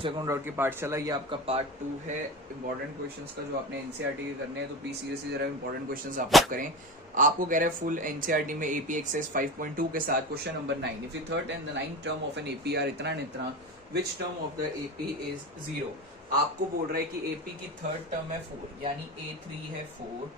Second की पाठशाला, ये आपका पार्ट 2 है इंपॉर्टेंट क्वेश्चंस का जो आपने एनसीईआरटी के करने हैं। तो प्लीज सीरियसली जरा इंपॉर्टेंट क्वेश्चंस आप लोग करें। आपको कह रहे हैं फुल एनसीईआरटी में एपी एक्सरसाइज 5.2 के साथ question number 9, if the third and the ninth term of an AP are इतना न इतना, which term of the AP is 0। आपको बोल रहा है कि एपी की थर्ड टर्म है 4, यानी A3 है 4,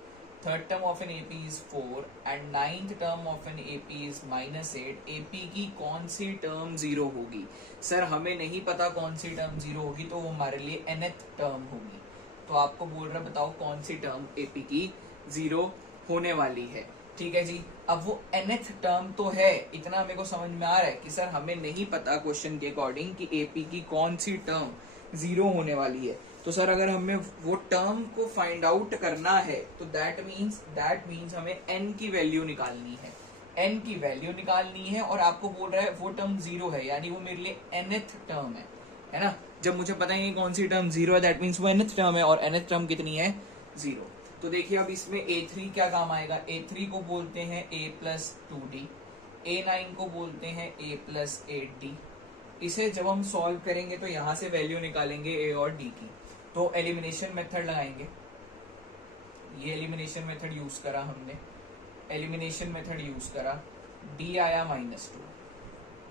third term of an AP is 4 and ninth term of an AP is -8। AP की कौन सी टर्म 0 होगी? सर हमें नहीं पता कौन सी टर्म 0 होगी, तो वो हमारे लिए nth टर्म होगी। तो आपको बोल रहा है बताओ कौन सी टर्म एपी की 0 होने वाली है। ठीक है जी। अब वो nth टर्म तो है, इतना मेरे को समझ में आ रहा है कि सर हमें नहीं पता क्वेश्चन के अकॉर्डिंग कि एपी की कौन सी टर्म 0 होने वाली है। तो सर अगर हमें वो टर्म को फाइंड आउट करना है तो दैट मीन्स हमें n की वैल्यू निकालनी है। n की वैल्यू निकालनी है और आपको बोल रहा है वो टर्म 0 है, यानी वो मेरे लिए nth टर्म है ना। जब मुझे पता ही नहीं कौन सी टर्म 0 है, दैट मीन्स वो nth टर्म है, और nth टर्म कितनी है? 0। तो देखिए अब इसमें A3 क्या काम आएगा? A3 को बोलते हैं A+2D, A9 को बोलते हैं A+8D। इसे जब हम सॉल्व करेंगे तो यहाँ से वैल्यू निकालेंगे A और D की। तो एलिमिनेशन मेथड लगाएंगे, ये एलिमिनेशन मेथड यूज करा हमने, एलिमिनेशन मेथड यूज करा, D आया -2,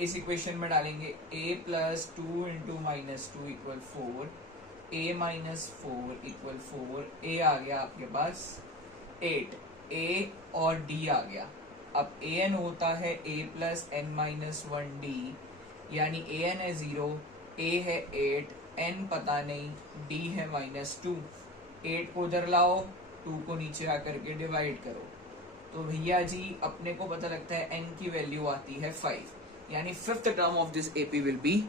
इस इक्वेशन में डालेंगे A+2 into -2 equal 4, A-4 equal 4, A आ गया आपके पास 8, A और D आ गया। अब an होता है A+n-1D, यानी an है 0, A है 8, n पता नहीं, D है -2। 8 को उधर लाओ, 2 को नीचे आकर के डिवाइड करो, तो भैया जी अपने को पता लगता है n की वैल्यू आती है 5, यानी fifth term of this AP will be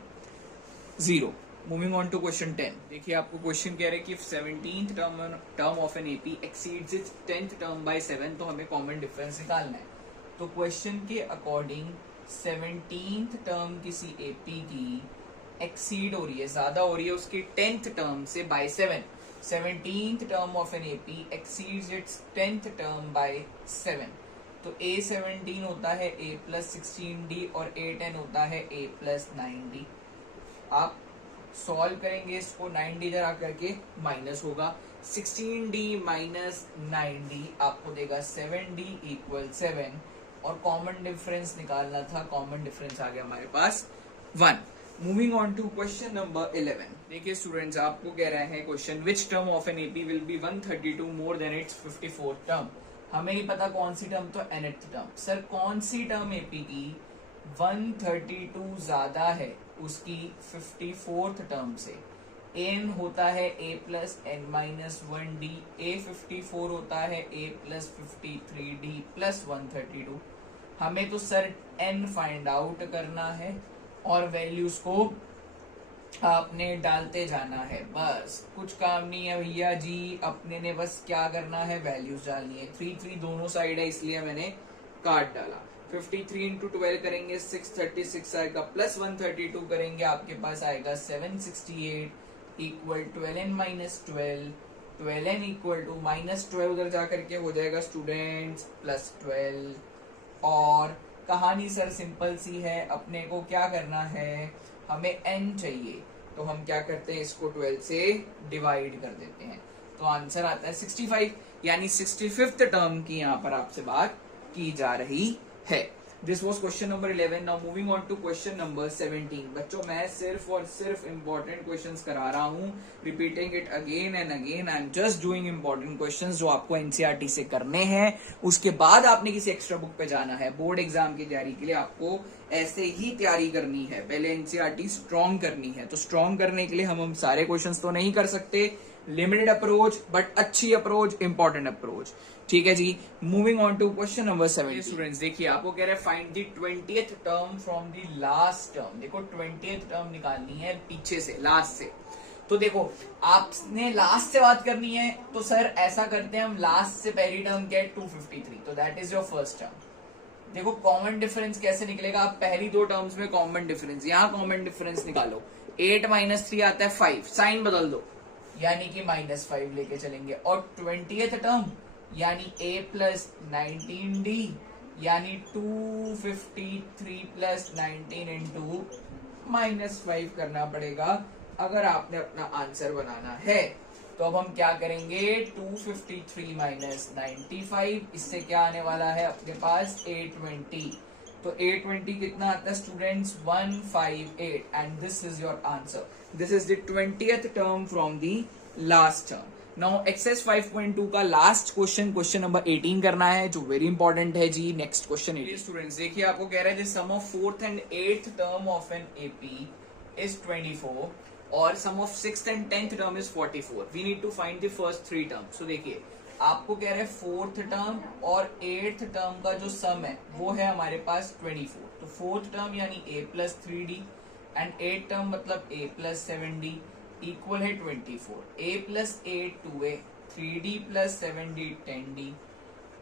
0। Moving on to question 10। देखिए आपको क्वेश्चन कह रहे हैं कि 17th term of an AP exceeds its 10th term by 7, तो हमें कॉमन डिफरेंस निकालना है। तो क्वेश्चन के अकॉर्डिंग 17th टर्म किसी एपी की एक्सीड हो रही है, ज्यादा हो रही है उसकी 10th टर्म से by 7। 17th term of an AP exceeds its 10th term by 7। तो A17 होता है A+16D और A10 होता है A+9D। आप सॉल्व करेंगे इसको, 9D इधर आकर के माइनस होगा, 16D माइनस 9D आपको देगा 7D इक्वल 7, और कॉमन डिफरेंस निकालना था, कॉमन डिफरेंस आ गया हमारे पास 1। Moving on to question number 11। देखिए स्टूडेंट्स आपको कह रहे हैं question, which term of an AP will be 132 more than its 54 term. हमें नहीं पता कौन सी टर्म, तो nth टर्म। सर कौन सी टर्म एपी की 132 ज्यादा है उसकी 54th टर्म से? n होता है A+n-1D, A54 होता है A+53D प्लस 132। हमें तो सर n फाइंड आउट करना है और वैल्यूज को आपने डालते जाना है, बस कुछ काम नहीं है भैया जी। अपने ने बस क्या करना है, वैल्यूज डालनी है। 3 दोनों साइड है इसलिए मैंने काट डाला। 53 इंटू 12 करेंगे 636 आएगा, प्लस 132 करेंगे आपके पास आएगा 768 equal 12n-12, 12n equal to -12 उधर जाकर के हो जाएगा स्टूडेंट्स +12। और कहानी सर सिंपल सी है, अपने को क्या करना है, हमें n चाहिए, तो हम क्या करते हैं इसको 12 से डिवाइड कर देते हैं, तो आंसर आता है 65, यानी 65th टर्म की यहाँ पर आपसे बात की जा रही है। This was question number 11। Now moving on to question number 17। बच्चों मैं सिर्फ और सिर्फ इंपॉर्टेंट क्वेश्चंस करा रहा हूँ, repeating it again and again. I am just doing important questions जो आपको एनसीईआरटी से करने हैं। उसके बाद आपने किसी एक्स्ट्रा बुक पे जाना है। बोर्ड एग्जाम की तैयारी के लिए आपको ऐसे ही तैयारी करनी है, पहले एनसीईआरटी स्ट्रॉन्ग करनी है। तो स्ट्रॉन्ग करने के लिए हम सारे क्वेश्चंस तो नहीं कर सकते, लिमिटेड अप्रोच बट अच्छी अप्रोच, इंपॉर्टेंट अप्रोच। ठीक है जी। Moving on to question number 7। Students देखिए आपको कह रहे हैं find the 20th term from the last term. देखो 20th टर्म निकालनी है पीछे से, लास्ट से। तो देखो आपने लास्ट से बात करनी है, तो सर ऐसा करते हैं हम, लास्ट से पहली टर्म क्या है 253, तो that is your first term. देखो कॉमन डिफरेंस कैसे निकलेगा, आप पहली दो टर्म्स में कॉमन डिफरेंस, यहाँ कॉमन डिफरेंस निकालो। 8 - 3 आता है 5, साइन बदल दो, यानी कि -5 लेके चलेंगे। और 20th टर्म यानी A+19D, यानी 253 + 19 इंटू -5 करना पड़ेगा अगर आपने अपना आंसर बनाना है तो अब हम क्या करेंगे, 253 माइनस 95, इससे क्या आने वाला है अपने पास 820। तो 820 कितना आता है students, 158, and this is your answer. This is the 20th term from the last term. Now exercise 5.2 का लास्ट क्वेश्चन नंबर 18 करना है, जो वेरी इंपॉर्टेंट है जी। नेक्स्ट क्वेश्चन स्टूडेंट्स देखिए, आपको कह रहे थे sum of 4th and 8th term of an AP is 24 और sum of 6th and 10th term is 44. We need to find the first 3 terms. So देखिए, आपको कह रहे हैं 4th टर्म और 8th टर्म का जो सम है वो है हमारे पास 24। तो 4th टर्म यानी a plus 3d and 8th term मतलब a plus 7d इक्वल है 24। a plus 8 2a, 3d plus 7d 10d।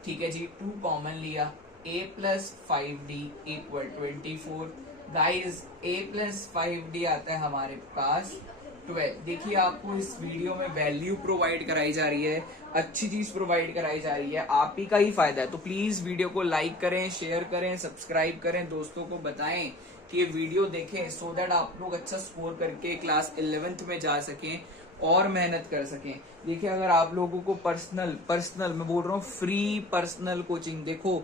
ठीक है जी, 2 कॉमन लिया, a plus 5d equal 24। Guys a plus 5d आता है हमारे पास 12। देखिए, आपको इस वीडियो में वैल्यू प्रोवाइड कराई जा रही है, अच्छी चीज प्रोवाइड कराई जा रही है, आप ही का ही फायदा है। तो प्लीज वीडियो को लाइक करें, शेयर करें, सब्सक्राइब करें, दोस्तों को बताएं कि ये वीडियो देखें, सो दैट आप लोग अच्छा स्कोर करके क्लास 11th में जा सकें और मेहनत कर सकें। देखिए, अगर आप लोगों को पर्सनल मैं बोल रहा हूँ फ्री पर्सनल कोचिंग, देखो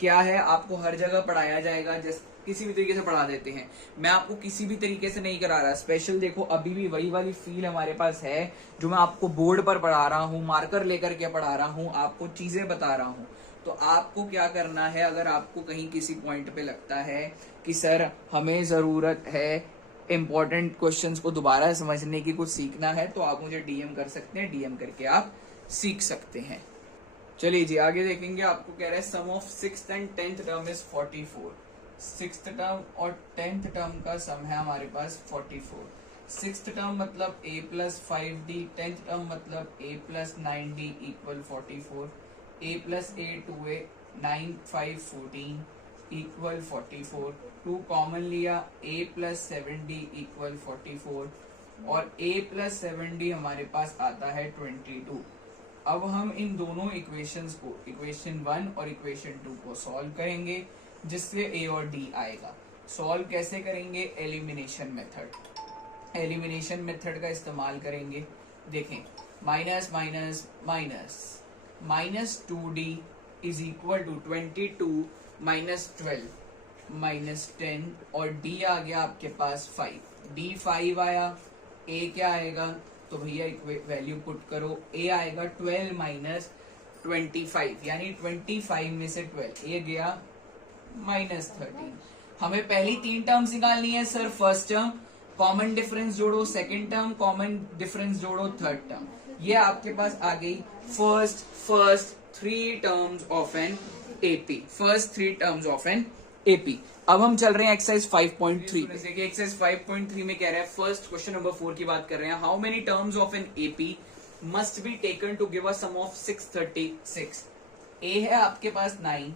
क्या है, आपको हर जगह पढ़ाया जाएगा, जैसे किसी भी तरीके से पढ़ा देते हैं। मैं आपको किसी भी तरीके से नहीं करा रहा स्पेशल। देखो, अभी भी वही वाली फील हमारे पास है जो मैं आपको बोर्ड पर पढ़ा रहा हूँ, मार्कर लेकर के पढ़ा रहा हूँ, आपको चीजें बता रहा हूँ। तो आपको क्या करना है, अगर आपको कहीं किसी पॉइंट पे लगता है कि सर हमें जरूरत है इंपॉर्टेंट क्वेश्चंस को दोबारा समझने की, कुछ सीखना है, तो आप मुझे डीएम कर सकते हैं, डीएम करके आप सीख सकते हैं। चलिए जी, आगे देखेंगे। आपको कह रहा है sum of 6th and 10th term is 44। 6th term और 10th टर्म का सम है हमारे पास 44। 6th टर्म मतलब a plus 5d, 10th term मतलब a plus 9d equal 44। a plus 8 2a, 9 5 14 equal 44। 2 common लिया, a plus 7d इक्वल 44 और a plus 7d हमारे पास आता है 22। अब हम इन दोनों इक्वेशंस को, इक्वेशन 1 और इक्वेशन 2 को सॉल्व करेंगे, जिससे a और d आएगा। सॉल्व कैसे करेंगे, एलिमिनेशन मेथड। एलिमिनेशन मेथड का इस्तेमाल करेंगे। देखें, minus minus minus, minus 2d is equal to 22 minus 12 minus 10 और d आ गया आपके पास 5। d 5 आया, a क्या आएगा, तो भैया वैल्यू पुट करो, a आएगा 12 माइनस 25, यानी 25 में से 12 ये गया माइनस 13। हमें पहली 3 टर्म्स निकालनी है sir. First term common difference जोड़ो, सेकंड टर्म कॉमन डिफरेंस जोड़ो, थर्ड टर्म। ये आपके पास आ गई first 3 terms of an AP. First 3 terms of an AP. अब हम चल रहे हैं एक्सरसाइज 5.3। देखिए, एक्सरसाइज 5.3 में कह रहे हैं, फर्स्ट क्वेश्चन नंबर 4 की बात कर रहे हैं। How many terms of an AP must be taken to give a sum of 636। A है आपके पास 9,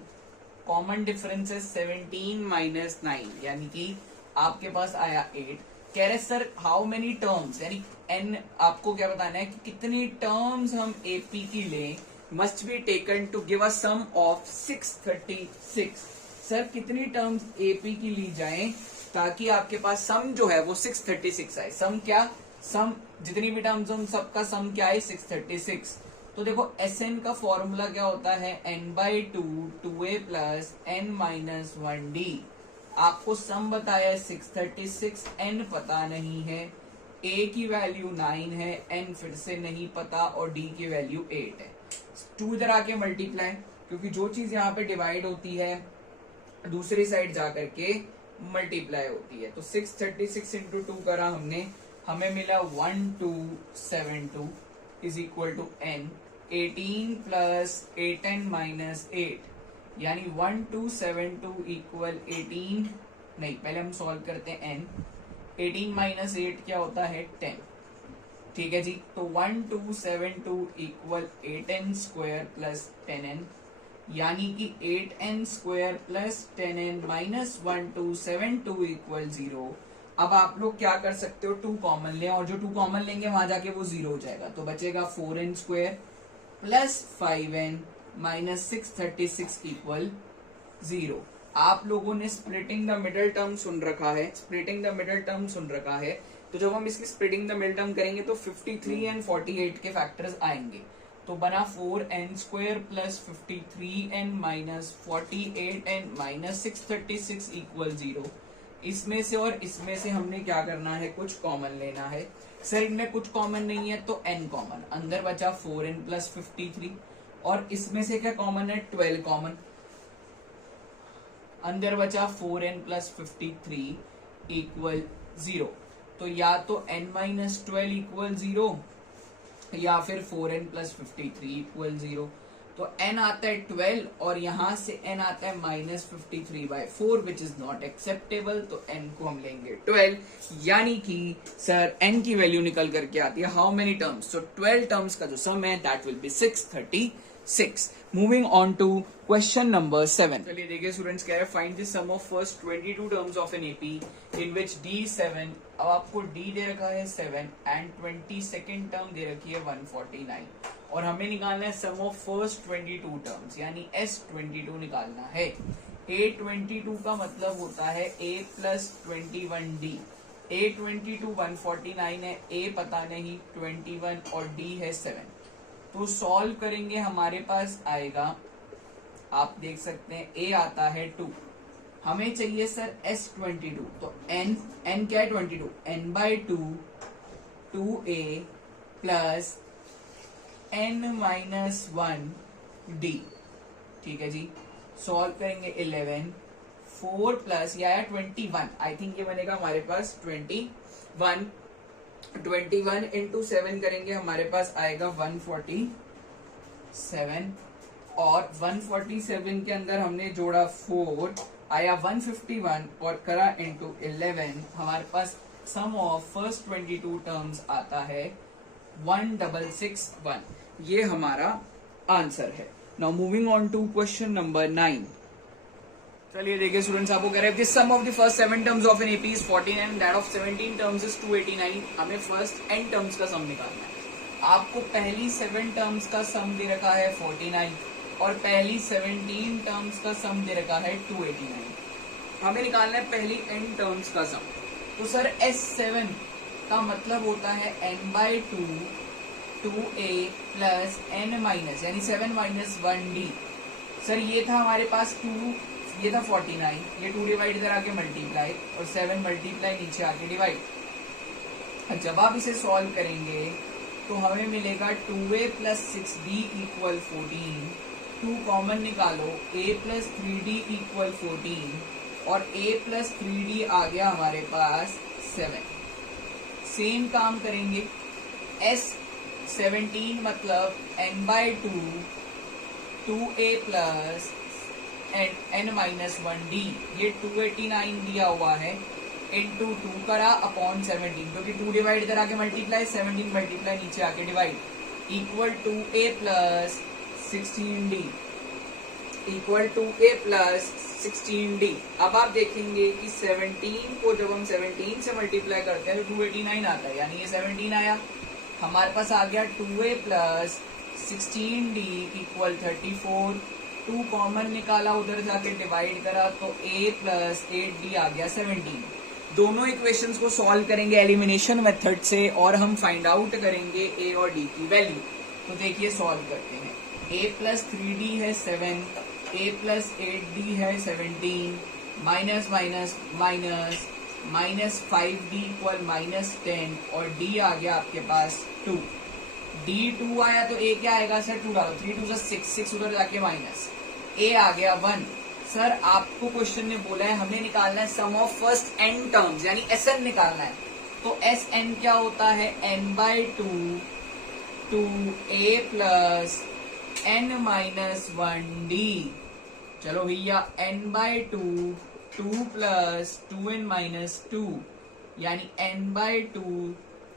कॉमन डिफरेंस है 17 माइनस 9, यानी कि आपके पास आया 8। कह रहे सर हाउ मेनी टर्म्स, यानी एन आपको क्या बताना है कि कितनी टर्म्स हम एपी की लें, must be taken to give a sum of 636। Sir कितनी टर्म्स एपी की ली जाएं ताकि आपके पास सम जो है वो 636 आए। सम क्या, सम जितनी भी टर्म्स उन सबका सम क्या है 636। तो देखो Sn का फॉर्मूला क्या होता है, n/2 2a plus n minus 1d। आपको सम बताया है 636, n पता नहीं है, a की वैल्यू 9 है, n फिर से नहीं पता और d की वैल्यू 8 है। 2 इधर आके मल्टीप्लाई, क्योंकि जो चीज यहाँ पे डिवाइड होती है दूसरी साइड जाकर के मल्टीप्लाई होती है। तो 636 इंटू 2 करा हमने, हमें मिला 1272 is equal to n। 18 plus 8n minus 8, यानी 1272 इक्वल 18, नहीं पहले हम सॉल्व करते हैं n। 18 माइनस 8 क्या होता है 10। ठीक है जी, तो 1272 equal 8n square plus 10n, यानी कि 8n square plus 10n minus 1272 equal 0। अब आप लोग क्या कर सकते हो, 2 कॉमन लें और जो 2 कॉमन लेंगे वहां जाके वो 0 हो जाएगा। तो बचेगा 4n square plus 5n minus 636 equal 0। आप लोगों ने स्प्लिटिंग द मिडल टर्म सुन रखा है, स्प्लिटिंग द मिडल टर्म सुन रखा है। तो जब हम इसकी स्प्लिटिंग द मिडिल टर्म करेंगे तो 53 एंड 48 के फैक्टर्स आएंगे, तो बना 4n² plus 53n minus 48n minus 636 equal 0। इसमें से और इसमें से हमने क्या करना है, कुछ कॉमन लेना है। सर इनमें कुछ कॉमन नहीं है तो n कॉमन, अंदर बचा 4n प्लस 53 और इसमें से क्या कॉमन है, 12 कॉमन, अंदर बचा 4n प्लस 53 इक्वल 0। तो या तो n माइनस 12 इक्वल 0 या फिर 4n प्लस 53 इक्वल 0। तो n आता है 12 और यहां से n आता है minus 53/4 which is not acceptable, तो n को हम लेंगे 12, यानी कि सर n की वैल्यू निकल करके आती है how many terms, so 12 terms का जो सम है that will be 636। Moving on to question number 7। चलिए देखिए स्टूडेंट्स, कह रहे हैं find the sum of first 22 terms of an AP in which D7, अब आपको D दे रखा है 7 एंड 22nd टर्म दे रखी है 149 और हमें निकालना है सम ऑफ फर्स्ट 22 टर्म्स यानी S22 निकालना है। A22 का मतलब होता है A प्लस 21D। A22 149 है, A पता नहीं 21 और D है 7। तो सॉल्व करेंगे, हमारे पास आएगा, आप देख सकते हैं A आता है 2, हमें चाहिए सर S22, तो n क्या है 22, n/2 2A plus n minus 1D। ठीक है जी, सॉल्व करेंगे 11 4 प्लस या 21, आई थिंक ये बनेगा हमारे पास 21 इंटू 7 करेंगे, हमारे पास आएगा 147 और 147 के अंदर हमने जोड़ा 4 आया 151 और करा इंटू 11, हमारे पास सम ऑफ फर्स्ट 22 टर्म्स आता है 1661। ये हमारा आंसर है। Now moving on to question number 9। चलिए देखिए स्टूडेंट्स, आपको कह रहे हैं sum of the first 7 terms of an AP is 14 and that of 17 terms is 289। हमें फर्स्ट n टर्म्स का सम निकालना है। आपको पहली 7 टर्म्स का सम दे रखा है 49 और पहली 17 टर्म्स का सम दे रखा है 289। हमें निकालना है पहली n टर्म्स का सम। तो सर S7 का मतलब होता है n/2 2A plus n minus यानी 7 माइनस 1D। सर ये था हमारे पास 2, ये था 49, ये 2 डिवाइड इधर आके मल्टीप्लाई और 7 मल्टीप्लाई नीचे आके डिवाइड। जब आप इसे सॉल्व करेंगे तो हमें मिलेगा 2A plus 6D equal 14, 2 common निकालो, A प्लस 3D इक्वल 14 और A प्लस 3D आ गया हमारे पास 7। सेम काम करेंगे, S17 मतलब n/2 2A plus n minus 1D, ये 289 दिया हुआ है, इंटू 2 करा अपॉन 17, क्योंकि 2 डिवाइड इधर आके मल्टीप्लाई, 17 मल्टीप्लाई नीचे आके divide, equal to A plus 16D, equal to A plus 16D। अब आप देखेंगे कि 17 को जब हम 17 से मल्टीप्लाई करते हैं तो 289 आता है, यानी ये 17 आया, हमारे पास आ गया 2A plus 16D equal 34, 2 common निकाला, उधर जाके डिवाइड करा तो A प्लस 8D आ गया 17। दोनों इक्वेशंस को सॉल्व करेंगे एलिमिनेशन मेथड से और हम फाइंड आउट करेंगे A और D की वैल्यू। तो देखिए सॉल्व करते हैं, A प्लस 3D है 7, A प्लस 8D है 17, minus minus minus minus 5D equal minus 10 और D आ गया आपके पास 2। D 2 आया तो A क्या आएगा सर, 2 डालो, 3 2 6, 6 उधर जाके माइनस, A आ गया 1। सर आपको क्वेश्चन ने बोला है हमें निकालना है sum of first n terms यानी Sn निकालना है। तो Sn क्या होता है, n/2 2A plus n minus 1D। चलो भैया n/2 2 प्लस 2n माइनस 2 यानी n/2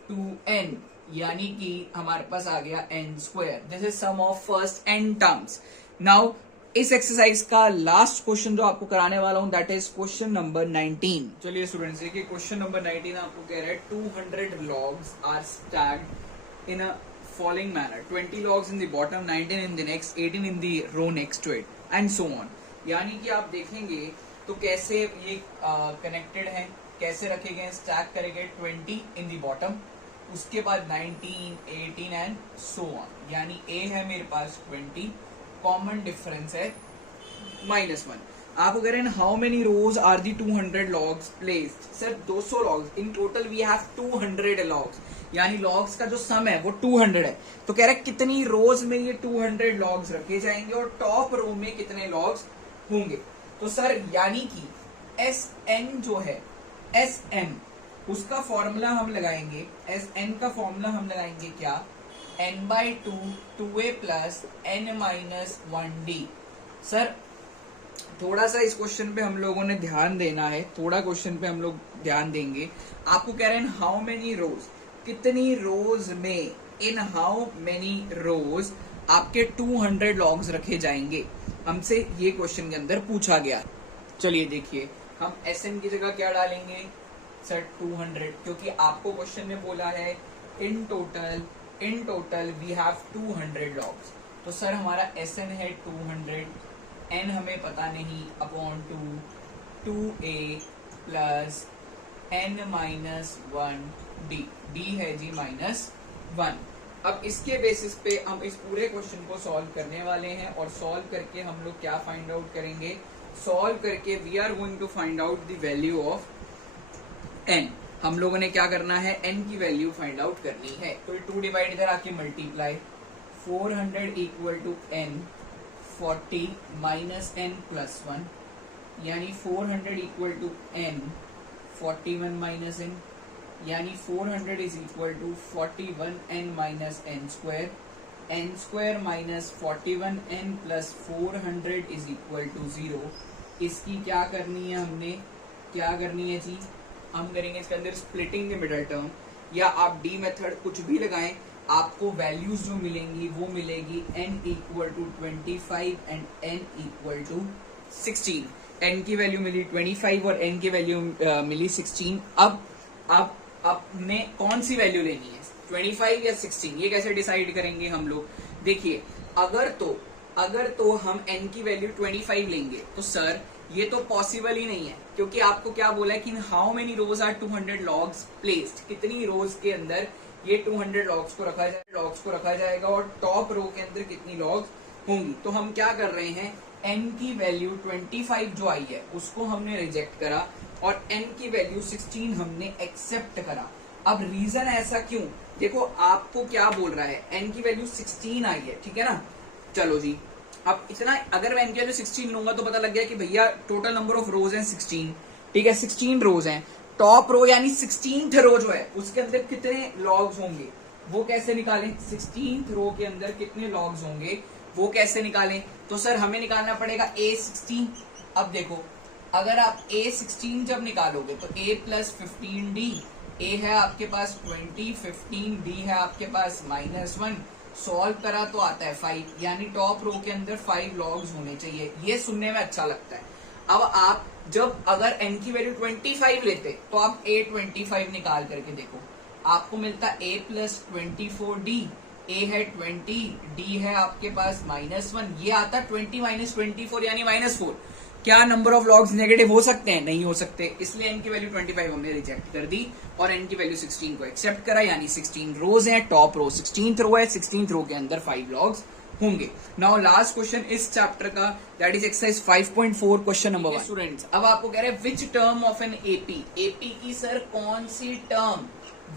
2n, यानी कि हमारे पास आ गया n²। This is sum of first n terms. Now इस एक्सरसाइज का लास्ट क्वेश्चन जो आपको कराने वाला हूं दैट इज क्वेश्चन नंबर 19। चलिए स्टूडेंट्स देखिए क्वेश्चन नंबर 19 आपको कह रहा है 200 logs are stacked in a following manner, 20 logs in the bottom, 19 in the next, 18 in the row next to it and so on। यानी कि आप देखेंगे तो कैसे ये कनेक्टेड है, कैसे रखे गए, स्टैक करेंगे 20 इन दी बॉटम, उसके बाद 19, 18 एंड सो ऑन। यानी ए है मेरे पास 20, कॉमन डिफरेंस है -1। आपको कह रहे हैं how many rows are the 200 logs placed. Sir 200 logs, in total we have 200 logs, यानी लॉग्स का जो सम है वो 200 है। तो कह रहे हैं कितनी रोज में ये 200 लॉग्स रखे जाएंगे और टॉप रो में कितने लॉग्स होंगे। तो सर यानी कि एस एन जो है, एस एन उसका फॉर्मूला हम लगाएंगे, एस एन का फॉर्मूला हम लगाएंगे क्या, n/2 2a plus n-1d। Sir थोड़ा सा इस क्वेश्चन पे हम लोगों ने ध्यान देना है, थोड़ा क्वेश्चन पे हम लोग ध्यान देंगे। आपको कह रहे हैं हाउ मेनी रोज, कितनी रोज में, इन हाउ मेनी रोज आपके 200 लॉग्स रखे जाएंगे, हमसे ये क्वेश्चन के अंदर पूछा गया। चलिए देखिए, हम एस एन की जगह क्या डालेंगे सर 200, क्योंकि आपको क्वेश्चन में बोला है in total we have 200 logs. तो सर हमारा एस एन है 200, एन हमें पता नहीं, upon 2a plus n-1d, d है जी -1। अब इसके बेसिस पे हम इस पूरे क्वेश्चन को सॉल्व करने वाले हैं, और सॉल्व करके हम लोग क्या फाइंड आउट करेंगे, सॉल्व करके we are going to find out the value of n। हम लोगों ने क्या करना है, n की वैल्यू फाइंड आउट करनी है। तो ये 2 डिवाइड इधर आके multiply, 400 equal to n 40 minus n plus 1, यानी 400 equal to n 41 minus n, यानी 400 is equal to 41n minus n square minus 41n plus 400 is equal to 0। इसकी क्या करनी है, हमने क्या करनी है जी, हम करेंगे इसके अंदर स्प्लिटिंग द मिडल टर्म, या आप डी मेथड कुछ भी लगाएं, आपको वैल्यूज जो मिलेंगी वो मिलेगी n equal to 25 and n equal to 16। n की वैल्यू मिली 25 और n की वैल्यू मिली 16। अब आपने कौन सी वैल्यू लेनी है, 25 या 16, ये कैसे डिसाइड करेंगे हम लोग। देखिए अगर तो हम n की वैल्यू 25 लेंगे तो सर ये तो पॉसिबल ही नहीं है, क्योंकि आपको क्या बोला है कि how many rows are 200 logs placed, कितनी रोज के अंदर ये 200 लॉग्स को रखा जाएगा और टॉप रो के अंदर कितनी लॉग्स होंगी। तो हम क्या कर रहे हैं, n की वैल्यू 25 जो आई है उसको हमने रिजेक्ट करा और n की वैल्यू 16 हमने एक्सेप्ट करा। अब रीजन ऐसा क्यों, देखो आपको क्या बोल रहा है, n की वैल्यू 16 आई है, ठीक है ना। चलो जी, अब इतना अगर मैं n की वैल्यू 16 लूंगा तो पता लग गया कि भैया टोटल नंबर ऑफ रोज हैं 16, ठीक है 16 रोज हैं। टॉप रो यानी 16th रो जो है उसके अंदर कितने लॉग्स होंगे वो कैसे निकालें, 16th रो के अंदर कितने लॉग्स होंगे वो कैसे निकालें। तो सर हमें निकालना पड़ेगा a16। अब देखो अगर आप a16 जब निकालोगे तो a प्लस 15d, a है आपके पास 20, 15d है आपके पास -1, सॉल्व करा तो आता है 5, यानी टॉप रो के अंदर 5 लॉग्स होने चाहिए। ये सुनने में अच्छा लगता है। अब आप जब अगर n की वैल्यू 25 लेते तो आप a25 निकाल करके देखो, आपको मिलता a प्लस 24d, a है 20, d है आपके पास -1, ये आता 20 माइनस 24 यानी -4। क्या नंबर ऑफ लॉग्स नेगेटिव हो सकते हैं, नहीं हो सकते, इसलिए n की वैल्यू 25 हमने रिजेक्ट कर दी और n की वैल्यू 16 को एक्सेप्ट करा, यानी 16 रोज हैं, टॉप रो 16th रो है, 16th रो के अंदर 5 लॉग्स होंगे। नाउ लास्ट क्वेश्चन इस चैप्टर का, that is exercise 5.4 question number 1। Students अब आपको कह रहे हैं which term of an AP, AP की सर कौन सी term,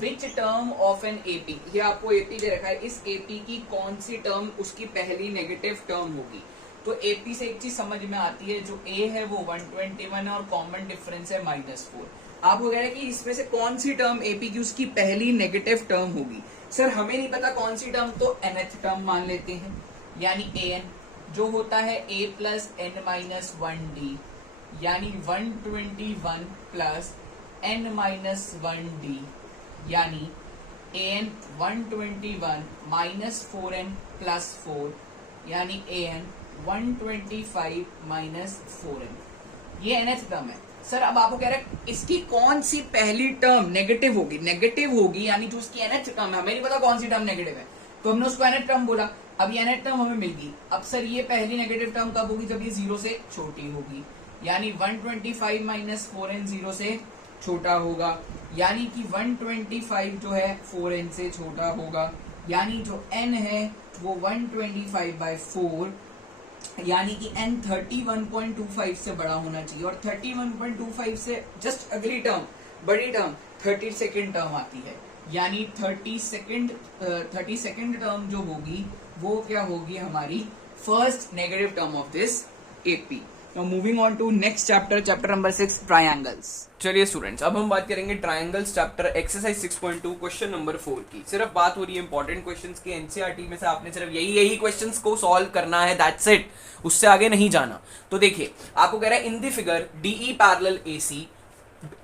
which term of an AP, ये आपको एपी दे रखा है, इस एपी की कौन सी टर्म उसकी पहली नेगेटिव टर्म होगी। तो एपी से एक चीज समझ में आती है, जो ए है वो 121 और कॉमन डिफरेंस है -4। आपको कह रहे हैं कि इसमें से कौन सी टर्म एपी की उसकी पहली नेगेटिव टर्म होगी। सर हमें नहीं पता कौन सी टर्म, तो nth टर्म मान लेते हैं, यानी an जो होता है a प्लस n-1d, यानी 121 प्लस n-1d, यानी an 121 माइनस 4n प्लस 4, यानी an 125 माइनस 4n, ये nth टर्म है। सर अब आपको कह रहे हैं इसकी कौन सी पहली टर्म नेगेटिव होगी, नेगेटिव होगी यानी जो उसकी nth टर्म है, हमें नहीं पता कौन सी टर्म नेगेटिव है, तो हमने उसको nth टर्म बोला। अब ये nth टर्म हमें मिल गई। अब सर ये पहली नेगेटिव टर्म कब होगी, जब ये 0 से छोटी होगी, यानी 125 माइनस 4n 0 से छोटा होगा, यानी कि 125 जो है 4n से छोटा होगा, यानी जो n है वो 125/4, यानी कि n 31.25 से बड़ा होना चाहिए। और 31.25 से जस्ट अगली टर्म, बड़ी टर्म 32nd टर्म आती है, यानी 32nd टर्म जो होगी वो क्या होगी, हमारी first negative term of this AP. Now moving on to next chapter, chapter number 6, triangles। चलिए स्टूडेंट्स, अब हम बात करेंगे triangles chapter exercise 6.2 question number 4 की। सिर्फ बात हो रही है इंपॉर्टेंट क्वेश्चंस की। एनसीईआरटी में से आपने सिर्फ यही क्वेश्चंस को सॉल्व करना है, दैट्स इट, उससे आगे नहीं जाना। तो देखिए आपको कह रहा है in the figure DE parallel AC,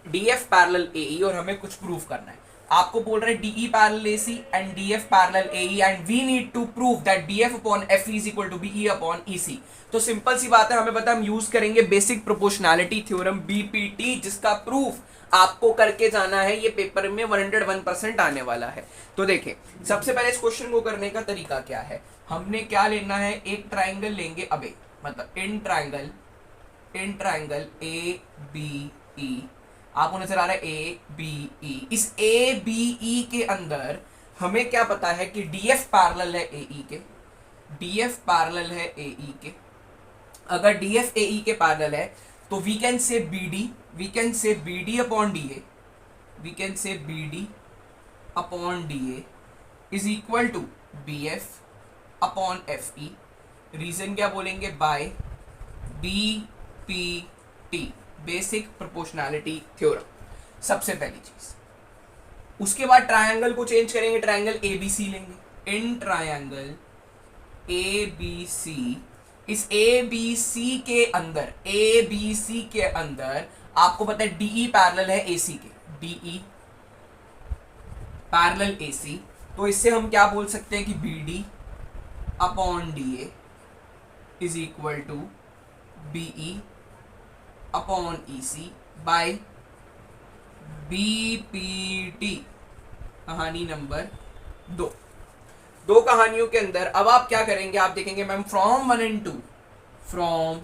DF parallel AE, और हमें कुछ प्रूव करना है। आपको बोल रहे हैं DE parallel AC and DF parallel AE and we need to prove that DF upon FE is equal to BE upon EC. तो सिंपल सी बात है, हमें पता है हम यूज करेंगे बेसिक प्रोपोर्शनैलिटी थ्योरम बीपीटी, जिसका प्रूफ आपको करके जाना है। ये पेपर में 101% आने वाला है। तो देखिए सबसे पहले इस क्वेश्चन को करने का तरीका क्या है, हमने क्या लेना है, एक ट्राइंगल लेंगे, अबे मतलब in triangle A B E, आपको नजर आ रहा है ए बी ई। इस ए बी ई के अंदर हमें क्या पता है कि डीएफ पैरेलल है ए ई के, डीएफ पैरेलल है ए ई के। अगर डीएफ ए ई के पैरेलल है तो we can say B D upon D A, we can say B D upon D A is equal to B F upon F E. Reason क्या बोलेंगे, by B P T, basic proportionality theorem, सबसे पहली चीज। उसके बाद triangle को change करेंगे, triangle ABC लेंगे। इन ट्रायंगल एबीसी, इस एबीसी के अंदर, एबीसी के अंदर आपको पता है डीई पैरेलल है एसी के, डीई पैरेलल एसी। तो इससे हम क्या बोल सकते हैं कि BD upon DA is equal to BE upon EC by BPT. कहानी नंबर 2। दो कहानियों के अंदर अब आप क्या करेंगे, आप देखेंगे ma'am from 1 and 2, from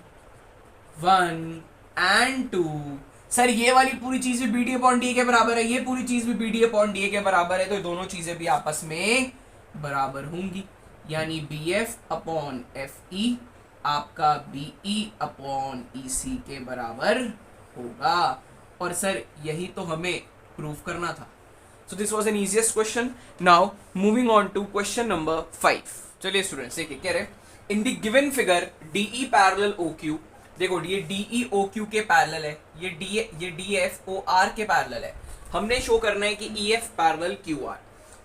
1 and 2, sir ये वाली पूरी चीज भी बीडी अपॉन डी के बराबर है, ये पूरी चीज भी बीडी अपॉन डी के बराबर है, तो दोनों चीजें भी आपस में बराबर होंगी, यानी B F upon F E आपका बीई अपॉन ईसी के बराबर होगा। और सर यही तो हमें प्रूव करना था। So this was an easiest question. Now moving on to question number 5. चलिए स्टूडेंट्स देखिए कह रहे in the given figure DE parallel OQ, देखो ये DE OQ के पैरेलल है, ये DF OR के पैरेलल है। हमने शो करना है कि EF पैरेलल QR।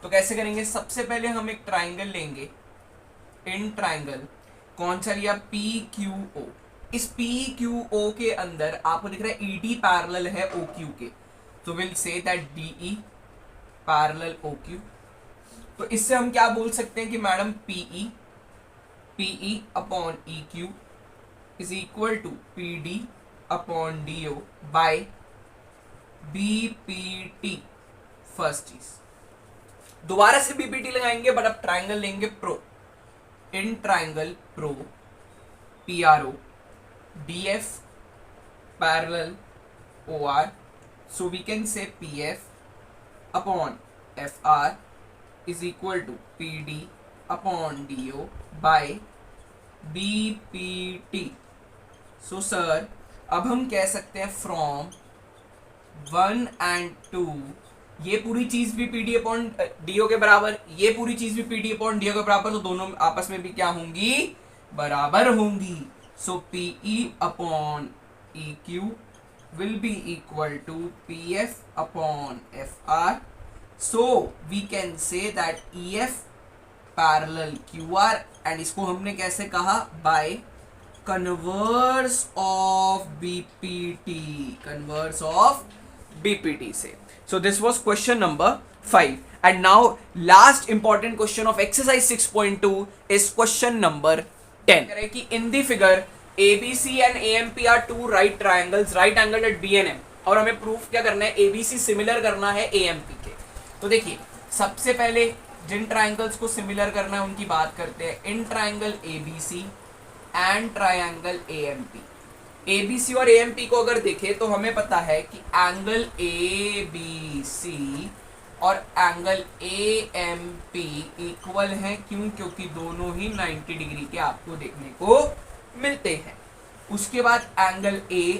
तो कैसे करेंगे, सबसे पहले हम एक ट्राइंगल लेंगे, इन ट्राइंगल कौन सा लिया, PQO। इस PQO के अंदर आपको दिख रहा है ED पैरेलल है OQ के, तो will say that DE parallel OQ। तो इससे हम क्या बोल सकते हैं कि madam PE upon EQ is equal to PD upon DO by BPT। First चीज, दोबारा से BPT लगाएंगे बट अब ट्राइंगल लेंगे pro, in triangle pro PRO DF parallel OR, so we can say PF upon FR is equal to PD upon DO by BPT। so sir अब हम कह सकते हैं from 1 and 2 ये पूरी चीज भी PD अपॉन DO के बराबर, ये पूरी चीज भी PD अपॉन DO के बराबर, तो दोनों आपस में भी क्या होंगी, बराबर होंगी। so PE upon EQ will be equal to PF upon FR, so we can say that EF parallel QR, and इसको हमने कैसे कहा, by converse of BPT, converse of BPT से। so this was question number 5 and now last important question of exercise 6.2 is question number 10। कि in the figure ABC and AMP are two right triangles, right angled at B and M, और हमें proof क्या करना है, ABC similar करना है AMP के। तो देखिए सबसे पहले जिन ट्राइंगल्स को सिमिलर करना है उनकी बात करते हैं, in triangle ABC and triangle AMP। ABC और AMP को अगर देखें तो हमें पता है कि एंगल ABC और एंगल AMP इक्वल हैं। क्यों? क्योंकि दोनों ही 90 डिग्री के आपको देखने को मिलते हैं। उसके बाद एंगल A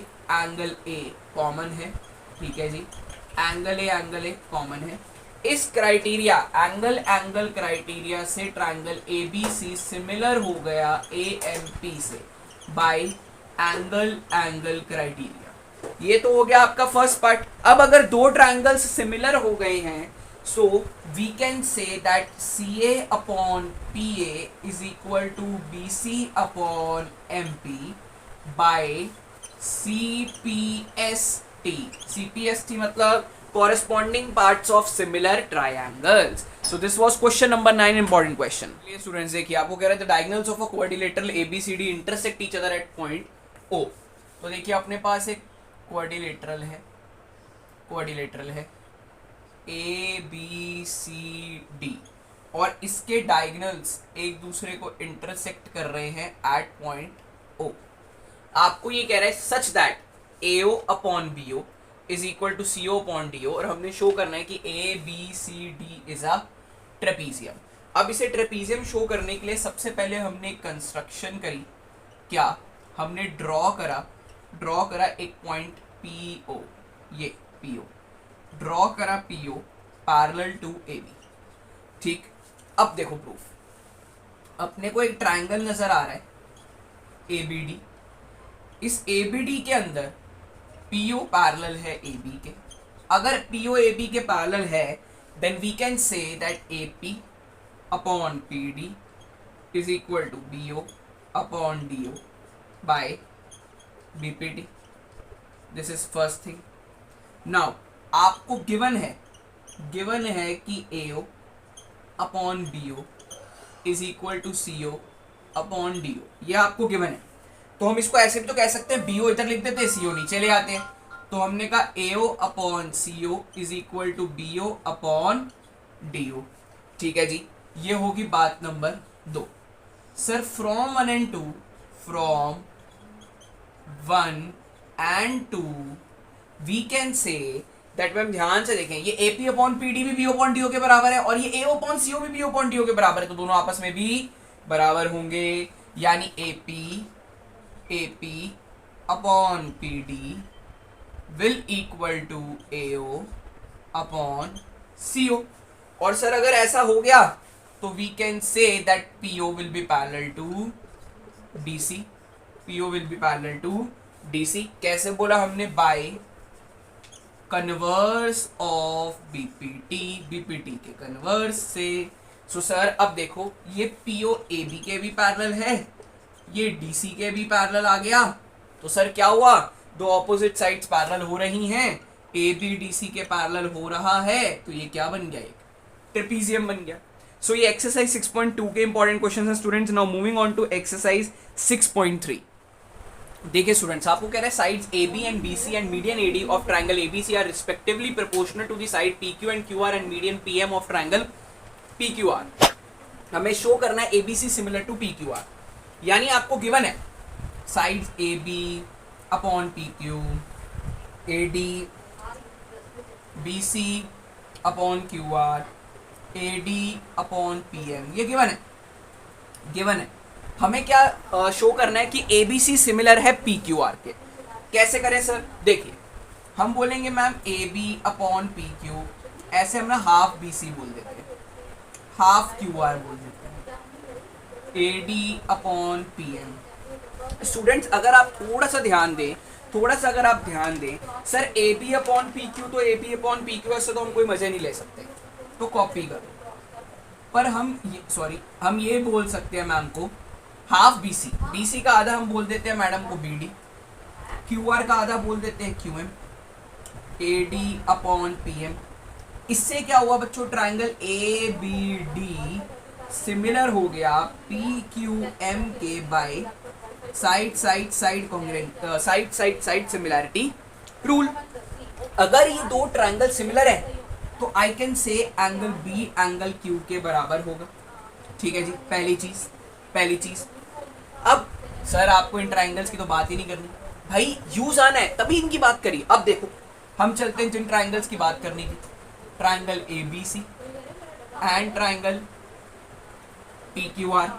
कॉमन है, ठीक है जी, एंगल ए कॉमन है। इस क्राइटेरिया एंगल क्राइटेरिया से ट्रायंगल ABC सिमिलर हो गया AMP से बाय एंगल क्राइटेरिया। ये तो हो गया आपका फर्स्ट पार्ट। अब अगर दो ट्रायंगल्स सिमिलर हो गए हैं so we can say that CA upon PA is equal to BC upon MP by CPST मतलब corresponding parts of similar triangles. So this was question number 9, important question. ये students देखिए, आपको कह रहे थे diagonals of a quadrilateral ABCD intersect each other at point O. तो देखिए अपने पास एक क्वाड्रिलेटरल है ABCD और इसके डायगोनल्स एक दूसरे को इंटरसेक्ट कर रहे हैं एट पॉइंट O. आपको ये कह रहा है such that AO upon BO is equal to CO upon DO और हमने शो करना है कि ABCD इज अ ट्रेपीजियम। अब इसे ट्रेपीजियम शो करने के लिए सबसे पहले हमने कंस्ट्रक्शन करी। क्या? हमने ड्रॉ करा एक पॉइंट PO, ये PO ड्रॉ करा PO पैरेलल टू AB। ठीक, अब देखो प्रूफ। अपने को एक ट्रायंगल नजर आ रहा है ABD। इस ABD के अंदर PO पैरेलल है AB के। अगर PO AB के पैरेलल है then we can say that AP upon PD is equal to BO upon DO by BPD। This is first thing. Now आपको गिवन है कि AO upon BO is equal to CO upon DO। ये आपको given है, तो हम इसको ऐसे भी तो कह सकते हैं, BO इधर लिख देते हैं, CO नीचे ले आते हैं। तो हमने कहा AO upon CO is equal to BO upon DO। ठीक है जी, ये होगी बात नंबर 2। Sir from 1 and 2 we can say that, ma'am ध्यान से देखें, ये AP अपॉन PD भी BO अपॉन DO के बराबर है और ये AO अपॉन CO भी BO अपॉन DO के बराबर है, तो दोनों आपस में भी बराबर होंगे। यानी AP upon PD will equal to AO upon CO। और सर अगर ऐसा हो गया तो we can say that PO will be parallel to DC। PO will be parallel to DC। कैसे बोला हमने? बाय कन्वर्स ऑफ BPT के कन्वर्स से। सो सर अब देखो, ये PO AB के भी पैरेलल है, ये DC के भी पैरेलल आ गया। तो सर क्या हुआ? दो ऑपोजिट साइड्स पैरेलल हो रही हैं, AB DC के पैरेलल हो रहा है, तो ये क्या बन गया? एक ट्रेपीजियम बन गया। सो ये एक्सरसाइज 6.2 के इंपॉर्टेंट क्वेश्चन हैं students. Now moving on to exercise 6.3। देखिए स्टूडेंट्स, आपको कह रहे हैं sides AB and BC and median AD of triangle ABC are respectively proportional to the side PQ and QR and median PM of triangle PQR। हमें show करना है ABC similar to PQR। यानी आपको given है sides AB upon PQ, AD BC upon QR, AD upon PM। ये given है। हमें क्या शो करना है कि ABC सिमिलर है PQR के। कैसे करें सर? देखिए, हम बोलेंगे मैम AB अपॉन PQ, ऐसे हम ना हाफ BC बोल देते हैं, हाफ QR बोल देते हैं, AD अपॉन PM। स्टूडेंट्स अगर आप थोड़ा सा अगर आप ध्यान दें, सर AB अपॉन PQ तो AB अपॉन PQ से तो हम कोई मजे नहीं ले सकते, तो कॉपी करो। पर हम ये बोल सकते हैं मैम को हाफ BC का आधा हम बोल देते हैं मैडम को BD, QR का आधा बोल देते हैं QM, AD अपॉन PM। इससे क्या हुआ बच्चों? ट्रायंगल ABD सिमिलर हो गया PQM के बाय साइड सिमिलैरिटी रूल। अगर ये दो ट्रायंगल सिमिलर है तो I can say angle B angle Q के बराबर होगा। ठीक है जी, पहली चीज। अब सर आपको इन ट्रायंगल्स की तो बात ही नहीं करनी, भाई यूज आना है तभी इनकी बात करी। अब देखो हम चलते हैं जिन ट्राइंगल्स की बात करनी थी, triangle A B C and triangle P Q R.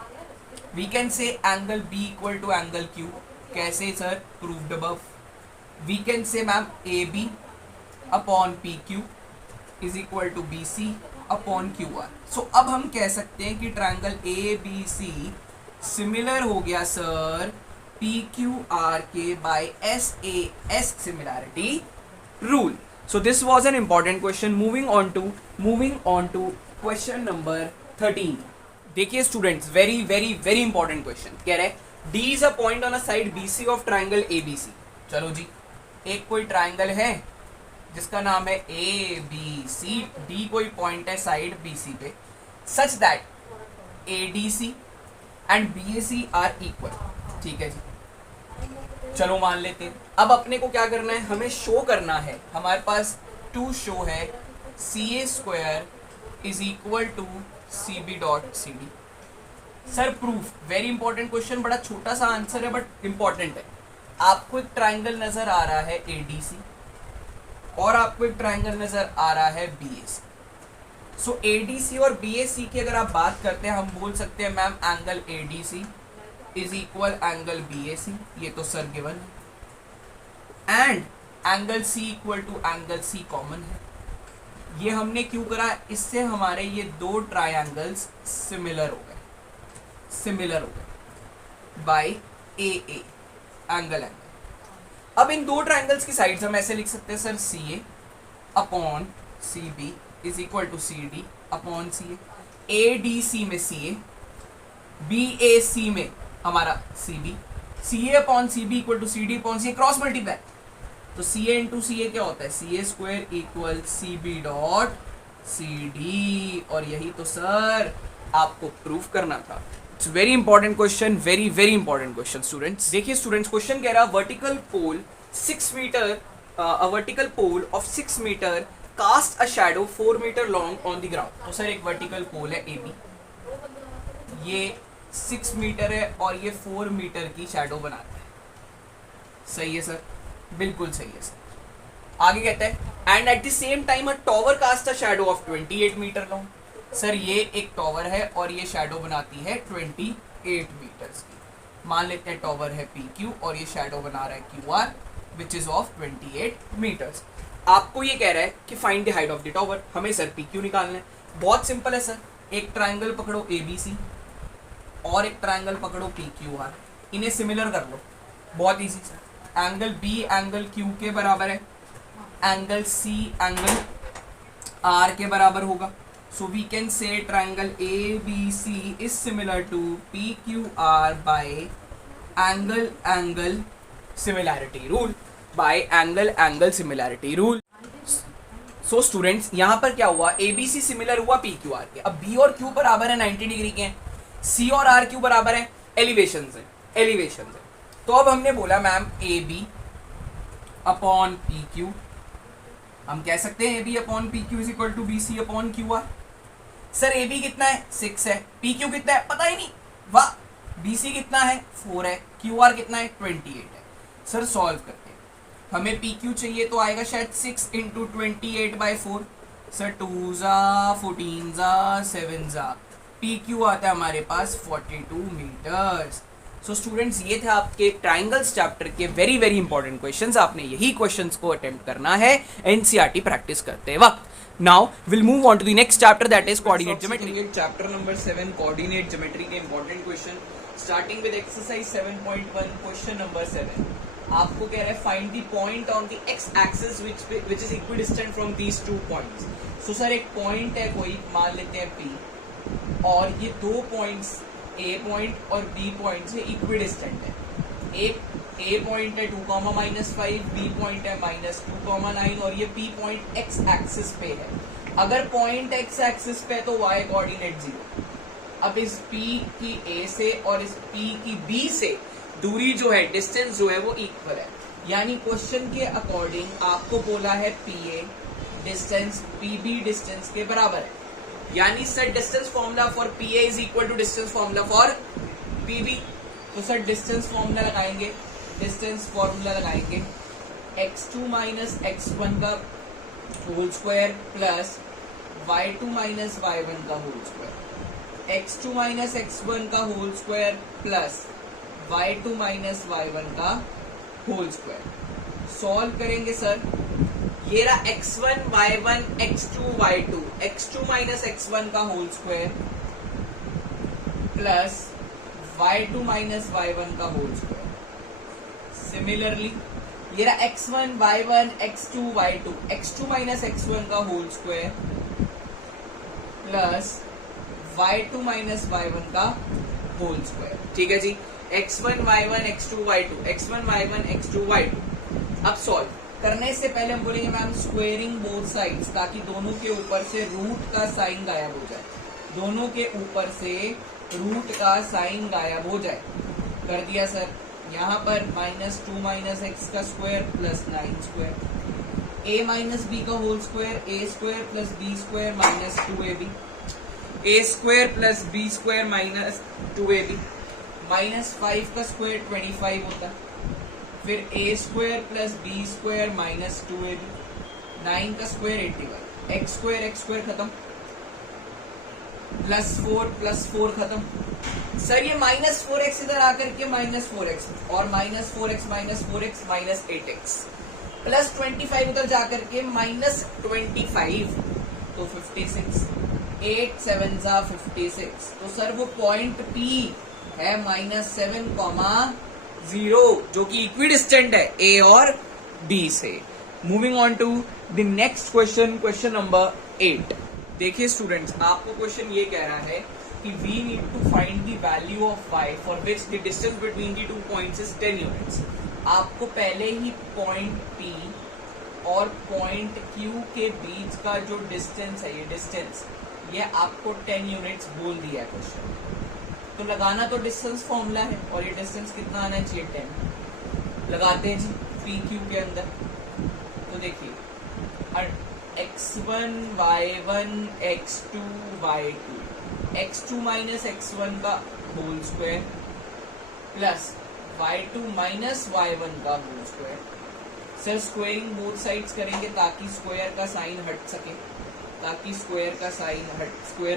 We can say angle B equal to angle Q. कैसे sir? Proved above. We can say ma'am A B upon P Q is equal to B C upon Q R. So अब हम कह सकते हैं कि triangle A B C similar हो गया sir P Q R के by S A S similarity rule. So this was an important question. Moving on to question number 13. देखिए students, very very very important question कह रहे हैं D is a point on a side BC of triangle ABC. चलो जी, एक कोई triangle है जिसका नाम है ABC, D कोई पॉइंट है साइड BC पे, such that ADC and BAC are equal. ठीक है जी, चलो मान लेते हैं। अब अपने को क्या करना है, हमें शो करना है, हमारे पास टू शो है CA square is equal to CB dot CD। Sir proof, very important question, बड़ा छोटा सा आंसर है बट इंपॉर्टेंट है। आपको एक ट्राइंगल नजर आ रहा है ADC और आपको एक ट्राइंगल नजर आ रहा है BAC। सो ADC और BAC की अगर आप बात करते हैं, हम बोल सकते हैं ma'am angle ADC is equal angle BAC, ये तो सर गिवन है, and angle C equal to angle C common है। ये हमने क्यों करा? इससे हमारे ये दो ट्रायंगल्स सिमिलर हो गए बाय AA एंगल। अब इन दो ट्रायंगल्स की साइड्स हम ऐसे लिख सकते हैं sir CA upon CB is equal to CD upon CA। ADC में CA, BAC में हमारा CB, CA upon CB equal to CD upon CA, cross multiply, तो CA इंटू CA क्या होता है? CA square equal CB dot CD। और यही तो सर आपको प्रूफ करना था। It's very important question, very very important question students. देखिए स्टूडेंट्स, क्वेश्चन कह रहा vertical pole 6 metre, a vertical pole of 6 metre cast a shadow 4 metre long on the ground. तो सर एक वर्टिकल पोल है AB, ये 6 metre है और ये 4 मीटर की शैडो बनाता है। सही है सर, बिल्कुल सही है सर। आगे कहता है and at the same time a tower cast a shadow of 28 metre long. Sir ये एक टॉवर है और ये शैडो बनाती है 28 मीटर्स की। मान लेते हैं टॉवर है PQ और ये शैडो बना रहा है QR which is of 28 metres. आपको ये कह रहा है कि find the height of the tower, हमें सर PQ निकालना है। बहुत सिंपल है सर, एक ट्राइंगल पकड़ो ABC और एक ट्राइंगल पकड़ो PQR, इन्हें सिमिलर कर लो, बहुत easy sir. Angle B angle Q के बराबर है, एंगल C एंगल R के बराबर होगा। So we can say triangle ABC is similar to PQR by angle angle similarity rule, by angle angle similarity rule. So students, यहाँ पर क्या हुआ, ABC सिमिलर हुआ PQR के। अब B और Q बराबर है 90 डिग्री के हैं, C और R Q बराबर है एलिवेशन से। तो अब हमने बोला मैम AB अपॉन PQ, हम कह सकते हैं AB upon PQ is equal to BC upon QR। Sir AB कितना है? 6 है। PQ कितना है? पता ही नहीं, वाह। BC कितना है? 4 है। QR कितना है? 28 है। सर सॉल्व करते हैं, हमें PQ चाहिए तो आएगा शायद 6 इंटू 28/4। सर 2 ज़ा 14 ज़ा 7 ज़ा, PQ आता है हमारे पास 42 मीटर्स। सो स्टूडेंट्स, ये थे आपके ट्राइंगल्स चैप्टर के वेरी वेरी इंपॉर्टेंट क्वेश्चंस। आपने यही क्वेश्चंस को अटेम्प्ट करना है NCERT प्रैक्टिस करते वक्त। Now will move on to the next chapter, that is coordinate geometry. Chapter number 7 coordinate geometry के important question, starting with exercise 7.1 question number 7। आपको कह रहा है find the point on the x axis which is equidistant from these two points. So sir एक point है कोई, मान लेते हैं P, और ये दो पॉइंट्स A पॉइंट और B पॉइंट से इक्विडिस्टेंट है। A पॉइंट है 2,-5, B पॉइंट है -2,9 और ये P पॉइंट x एक्सिस पे है। अगर पॉइंट x एक्सिस पे है तो y कोऑर्डिनेट 0। अब इस P की A से और इस P की B से दूरी जो है, डिस्टेंस जो है वो इक्वल है। यानी क्वेश्चन के अकॉर्डिंग आपको बोला है PA डिस्टेंस PB डिस्टेंस के बराबर है। यानी sir distance formula for PA is equal to distance formula for PB। तो सर डिस्टेंस फॉर्मूला लगाएंगे, डिस्टेंस फॉर्मूला लगाएंगे x2 माइनस x1 का whole square plus y2 minus y1 का whole square, x2 minus x1 का whole square plus y2 minus y1 का whole square. Solve करेंगे sir, ये रहा x1 y1 x2 y2, x2 minus x1 का whole square plus y2 minus y1 का whole square. Similarly ये रहा x1 y1 x2 y2, x2 minus x1 का whole square plus y2 minus y1 का whole square. ठीक है जी, x1 y1 x2 y2, x1 y1 x2 y2। अब solve करने से पहले हम बोलेंगे मैम स्क्वेयरिंग बोथ साइड्स, ताकि दोनों के ऊपर से रूट का साइन गायब हो जाए, दोनों के ऊपर से रूट का साइन गायब हो जाए। कर दिया सर, यहाँ पर -2 माइनस एक्स का square plus 9 square, a minus B का whole square, a square plus B square minus 2ab, a square plus B square minus 2ab, -5 का स्क्वायर 25 होता है, फिर a square plus B square minus 2ab, 9 का square 81, x square खत्म, +4 खत्म। Sir ये -4x इधर आकर के -4x और -4x -4x -8x, +25 उधर जाकर के -25 तो 56, 8 7 56। तो सर वो पॉइंट P है -7, 0 जो कि इक्विडिस्टेंट है A और B से। Moving on to the next question, question number 8। देखिए स्टूडेंट्स, आपको क्वेश्चन ये कह रहा है कि we need to find the value of y for which the distance between the 2 points is 10 units. आपको पहले ही पॉइंट P और पॉइंट Q के बीच का जो डिस्टेंस है, ये डिस्टेंस ये आपको 10 यूनिट्स बोल दिया है क्वेश्चन। तो लगाना तो डिस्टेंस फॉर्मूला है और ये डिस्टेंस कितना आना चाहिए 10। लगाते हैं जी पी क्यू के अंदर। तो देखिए x1 y1 x2 y2, x2 minus x1 का whole square plus y2 minus y1 का whole square. Sir squaring both sides करेंगे ताकि स्क्वायर का साइन हट सके, स्क्वायर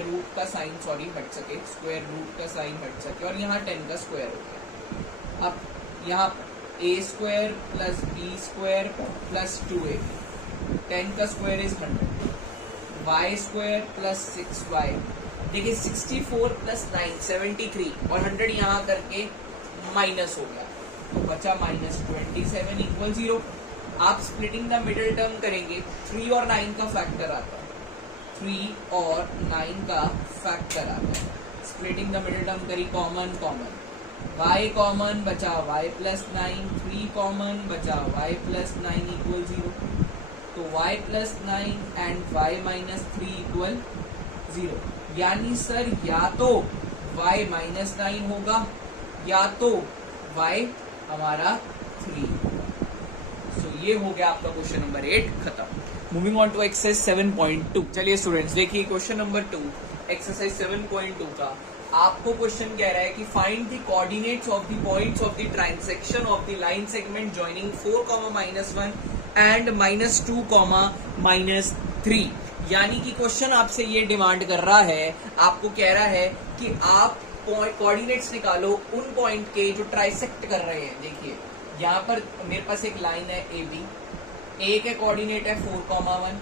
रूट का साइन हट सके, स्क्वायर रूट का साइन हट सके, और यहाँ 10 का स्क्वायर हो गया। अब यहाँ a square plus b square plus 2ab, 10 का square is 100, y square plus 6y, देखिए 64 प्लस 9 73, और 100 यहाँ करके माइनस हो गया तो बचा -27 इक्वल 0। आप स्प्लिटिंग द मिडिल टर्म करेंगे, 3 और 9 का फैक्टर आता है, 3 और 9 का फैक्टर आता है। स्प्लिटिंग द मिडिल टर्म करी, कॉमन y कॉमन बचा y प्लस 9, 3 कॉमन बचा y प्लस 9 इक्वल 0। तो y plus 9 and y minus 3 equal 0। यानी सर या तो y माइनस 9 होगा या तो y हमारा 3। सो ये हो गया आपका क्वेश्चन नंबर 8 खत्म। Moving on to exercise 7.2। चलिए स्टूडेंट्स देखिए क्वेश्चन नंबर 2 एक्सरसाइज 7.2 का आपको क्वेश्चन कह रहा है कि find the coordinates of the points of the transaction of the line segment joining 4, -1 and -2, -3। यानी कि क्वेश्चन आपसे ये डिमांड कर रहा है, आपको कह रहा है कि आप कोऑर्डिनेट्स निकालो उन पॉइंट के जो ट्राइसेक्ट कर रहे हैं। देखिए यहाँ पर मेरे पास एक लाइन है AB, A के कोऑर्डिनेट है 4, 1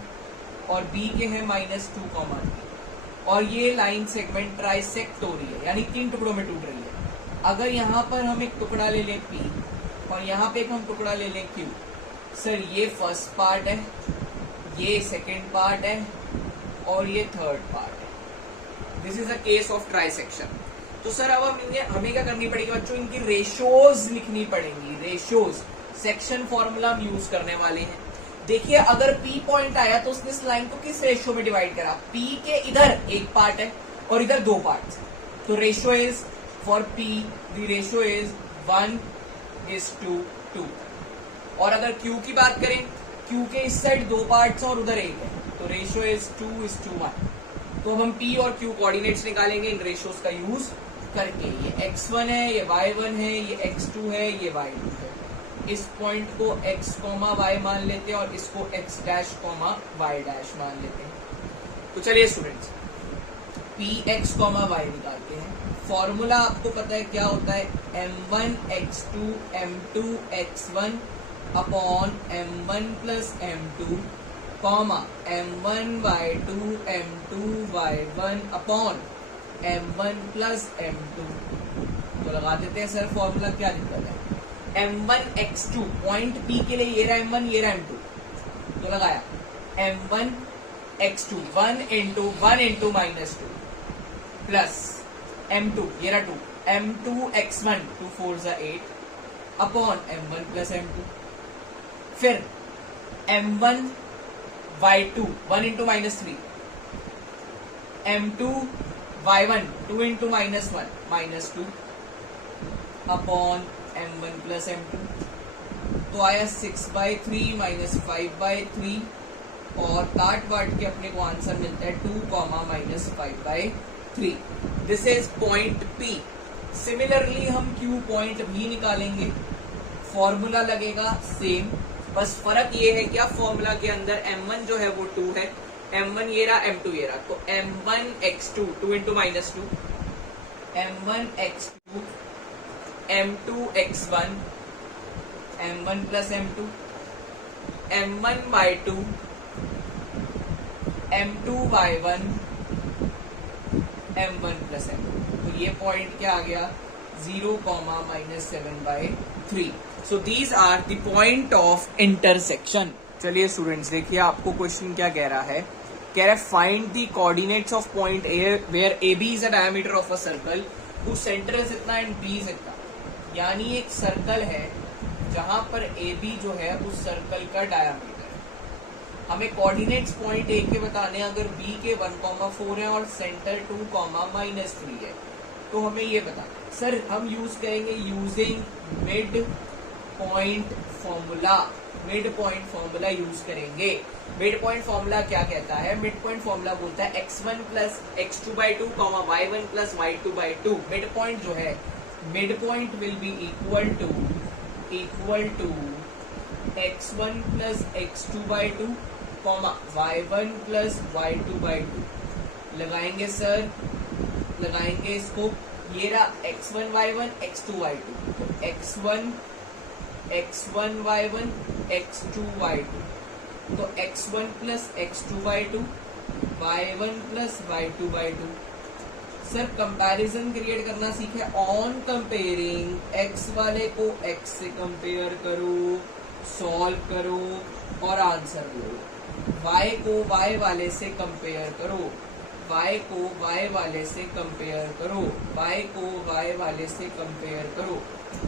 और B के हैं -2, 3, और ये लाइन सेगमेंट ट्राइसेक्ट हो रही है, यानी 3 टुकड़ों में टूट रही है। अगर यहाँ पर हम एक टुकड़ा ले लें P और यहाँ पे एक हम टुकड़ा ले लें Q, सर ये फर्स्ट पार्ट है, ये सेकंड पार्ट है और ये थर्ड पार्ट है। This is a case of trisection. तो सर अब हमें क्या करनी पड़ेगी बच्चों, इनकी रेशियोज लिखनी पड़ेंगी। रेशियोज सेक्शन फॉर्मूला हम यूज करने वाले हैं। देखिए अगर P पॉइंट आया तो उसने इस लाइन को किस रेशियो में डिवाइड करा, P के इधर एक पार्ट है और इधर 2 पार्ट। तो ratio is for P the ratio is 1:2। और अगर Q की बात करें, Q के इस साइड 2 पार्ट्स और उधर 1 है, तो रेशियो इज 2:1। तो अब हम P और Q कोऑर्डिनेट्स निकालेंगे इन रेशियोज का यूज करके। ये x1 है, ये y1 है, ये x2 है, ये y2 है। इस पॉइंट को x कॉमा वाई मान लेते हैं और इसको x dash comma y dash मान लेते हैं। तो चलिए students, P x comma y निकालते हैं। फॉर्मूला आपको पता है क्या होता है, m1 x2 m2 x1 upon m1 plus m2 comma m1 y2 m2 y1 upon m1 plus m2। तो लगा देते हैं सर फॉर्मूला, क्या दिक्कत है। m1 x2 पॉइंट p के लिए ये रहा m1 ये रहा m2, तो लगाया m1 x2 1 into minus 2 plus m2 ये रहा 2 m2 x1 2 4 जा 8 अपॉन m1 प्लस m2। फिर m1 y2 1 into minus 3 m2 y1 2 into minus 1 minus 2 upon m1 plus m2। तो आया 6/3 माइनस 5/3 और काट वाट के अपने को आंसर मिलता है 2 comma minus 5/3। This is point P। Similarly हम Q पॉइंट भी निकालेंगे, फॉर्मूला लगेगा सेम, बस फर्क ये है क्या, फॉर्मूला के अंदर m1 जो है वो 2 है, m1 ये रहा m2 ये रहा, तो m1 x2 2 into minus 2 m1 x2 m2 x1 m1 plus m2 m1 y2 m2 y1 m1 plus m2। तो ये पॉइंट क्या आ गया 0 कॉमा minus 7/3। So these are the point of intersection. चलिए स्टूडेंट्स देखिए आपको क्वेश्चन क्या कह रहा है, कह रहा है find the coordinates of point A where A B is a diameter of a circle who centre is इतना एंड बी इज इतना। यानी एक सर्कल है जहां पर ए बी जो है उस सर्कल का डायमीटर है, हमें कोऑर्डिनेट्स पॉइंट ए के बताने, अगर बी के 1,4 है और सेंटर 2,-3 है, तो हमें ये बताना। सर हम यूज करेंगे using mid point formula, mid point formula use करेंगे। मिड पॉइंट फॉर्मूला क्या कहता है, मिड पॉइंट फॉर्मूला बोलता है x1 plus x2/2 comma y1 plus y2/2। Mid point जो है, mid point will be equal to x1 plus x2/2 comma y1 plus y2/2। लगाएंगे sir, लगाएंगे इसको, ये रहा x1 y1 x2 y2, तो x1 y1 x2 y2, तो x1 plus x2/2 y1 plus y2/2। Sir comparison create करना सीखे, on comparing x वाले को x से कंपेयर करो, सॉल्व करो और आंसर लो। y को y वाले से कंपेयर करो, y को y वाले से कंपेयर करो, y को y वाले से कंपेयर करो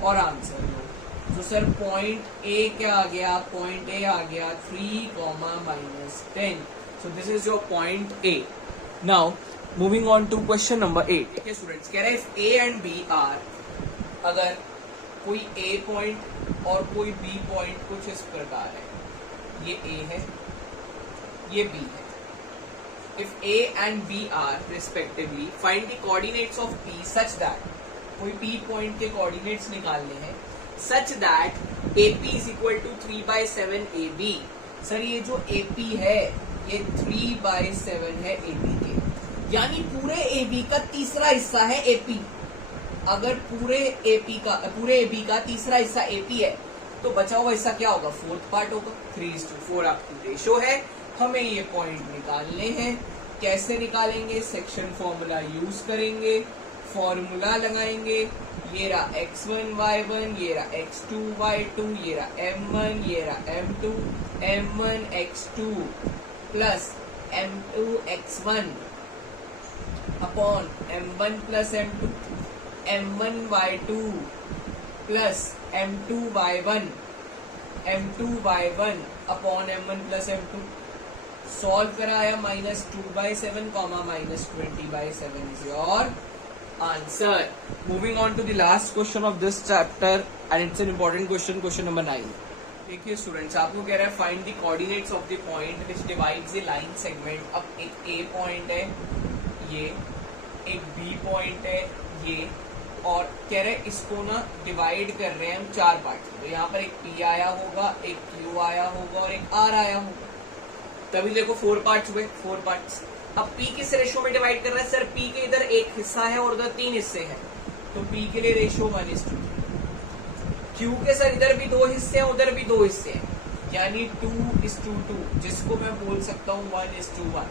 और आंसर लो। तो सर पॉइंट ए क्या आ गया, पॉइंट ए आ गया 3,-10। So this is your point A. Now moving on to question number 8। देखिए स्टूडेंट्स, कह रहे हैं if A and B are, अगर कोई ए पॉइंट और कोई बी पॉइंट कुछ इस प्रकार है, ये ए है ये बी है, if A and B are respectively find the coordinates of P such that, कोई पी पॉइंट के कोऑर्डिनेट्स निकालने हैं, such that AP is equal to 3/7 AB। Sir ये जो AP है ये 3/7 है AB के, यानी पूरे AB का तीसरा हिस्सा है AP। अगर पूरे AB का तीसरा हिस्सा AP है तो बचा हुआ हिस्सा क्या होगा, 4th पार्ट होगा। 3:4 आपकी रेशो है। हमें ये पॉइंट निकालने हैं, कैसे निकालेंगे, सेक्शन फॉर्मूला यूज करेंगे, फॉर्मूला लगाएंगे, ये रहा x1 y1, ये रहा x2 y2, ये रहा m1, ये रहा m2, m1 x2 plus m2 x1 upon m1 plus m2, m1 y2 plus m2 y1, m2 y1 upon m1 plus m2। Solve कराया -2/7 -20/7 is your answer. Moving on to the last question of this chapter and it's an important question, question number 9। देखिए students, आपको कह रहा है find the coordinates of the point which divides the line segment. अब एक ए point है ये, एक बी पॉइंट है ये, और कह रहे इसको ना डिवाइड कर रहे हैं हम 4 पार्ट। तो यहाँ पर एक P आया होगा, एक Q आया होगा और एक R आया होगा, तभी देखो 4 पार्ट्स हुए, 4 पार्ट्स। अब P किस रेशो में डिवाइड कर रहा है सर? P के इधर एक हिस्सा है और उधर 3 हिस्से हैं, तो P के लिए रेशो 1:3। Q के सर इधर भी 2 हिस्से हैं, उधर भी 2 हिस्से हैं, यानी 2:2, जिसको मैं बोल सकता हूँ 1:1।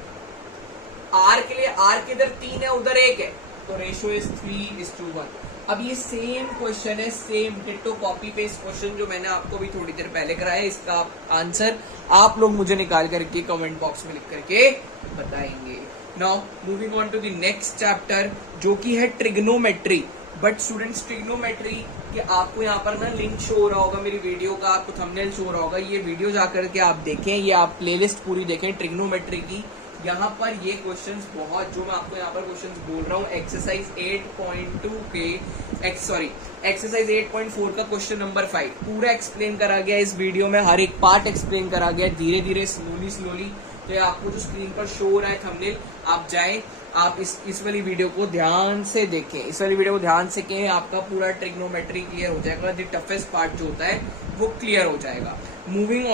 R के लिए R के इधर 3 है, उधर 1 है, तो रेशो इज 3:1। अब ये सेम क्वेश्चन है, same ditto copy paste question जो मैंने आपको भी थोड़ी देर पहले कराया, इसका आंसर आप लोग मुझे निकाल करके कमेंट बॉक्स में लिख करके बताएंगे। Now moving on to the next chapter, जो कि है ट्रिग्नोमेट्री। बट स्टूडेंट्स, ट्रिग्नोमेट्री कि आपको यहाँ पर ना लिंक शो हो रहा होगा मेरी वीडियो का, आपको थंबनेल शो हो रहा होगा, ये वीडियो जाकर के आप देखें, ये आप प्लेलिस्ट पूरी देखें ट्रिग्नोमेट्री की। यहाँ पर ये क्वेश्चंस बहुत, जो मैं आपको यहाँ पर क्वेश्चंस बोल रहा हूँ, एक्सरसाइज 8.2 के एक्सरसाइज 8.4 का क्वेश्चन नंबर 5 पूरा एक्सप्लेन करा गया इस वीडियो में, हर एक पार्ट एक्सप्लेन करा गया धीरे धीरे, स्लोली। तो आपको जो स्क्रीन पर शो हो रहा है थंबनेल, आप जाएं, आप इस वाली वीडियो को ध्यान से देखें, इस वाली वीडियो को ध्यान से कहें, आपका पूरा ट्रिग्नोमेट्री क्लियर हो जाएगा, द टफेस्ट पार्ट जो होता है वो क्लियर हो जाएगा। Moving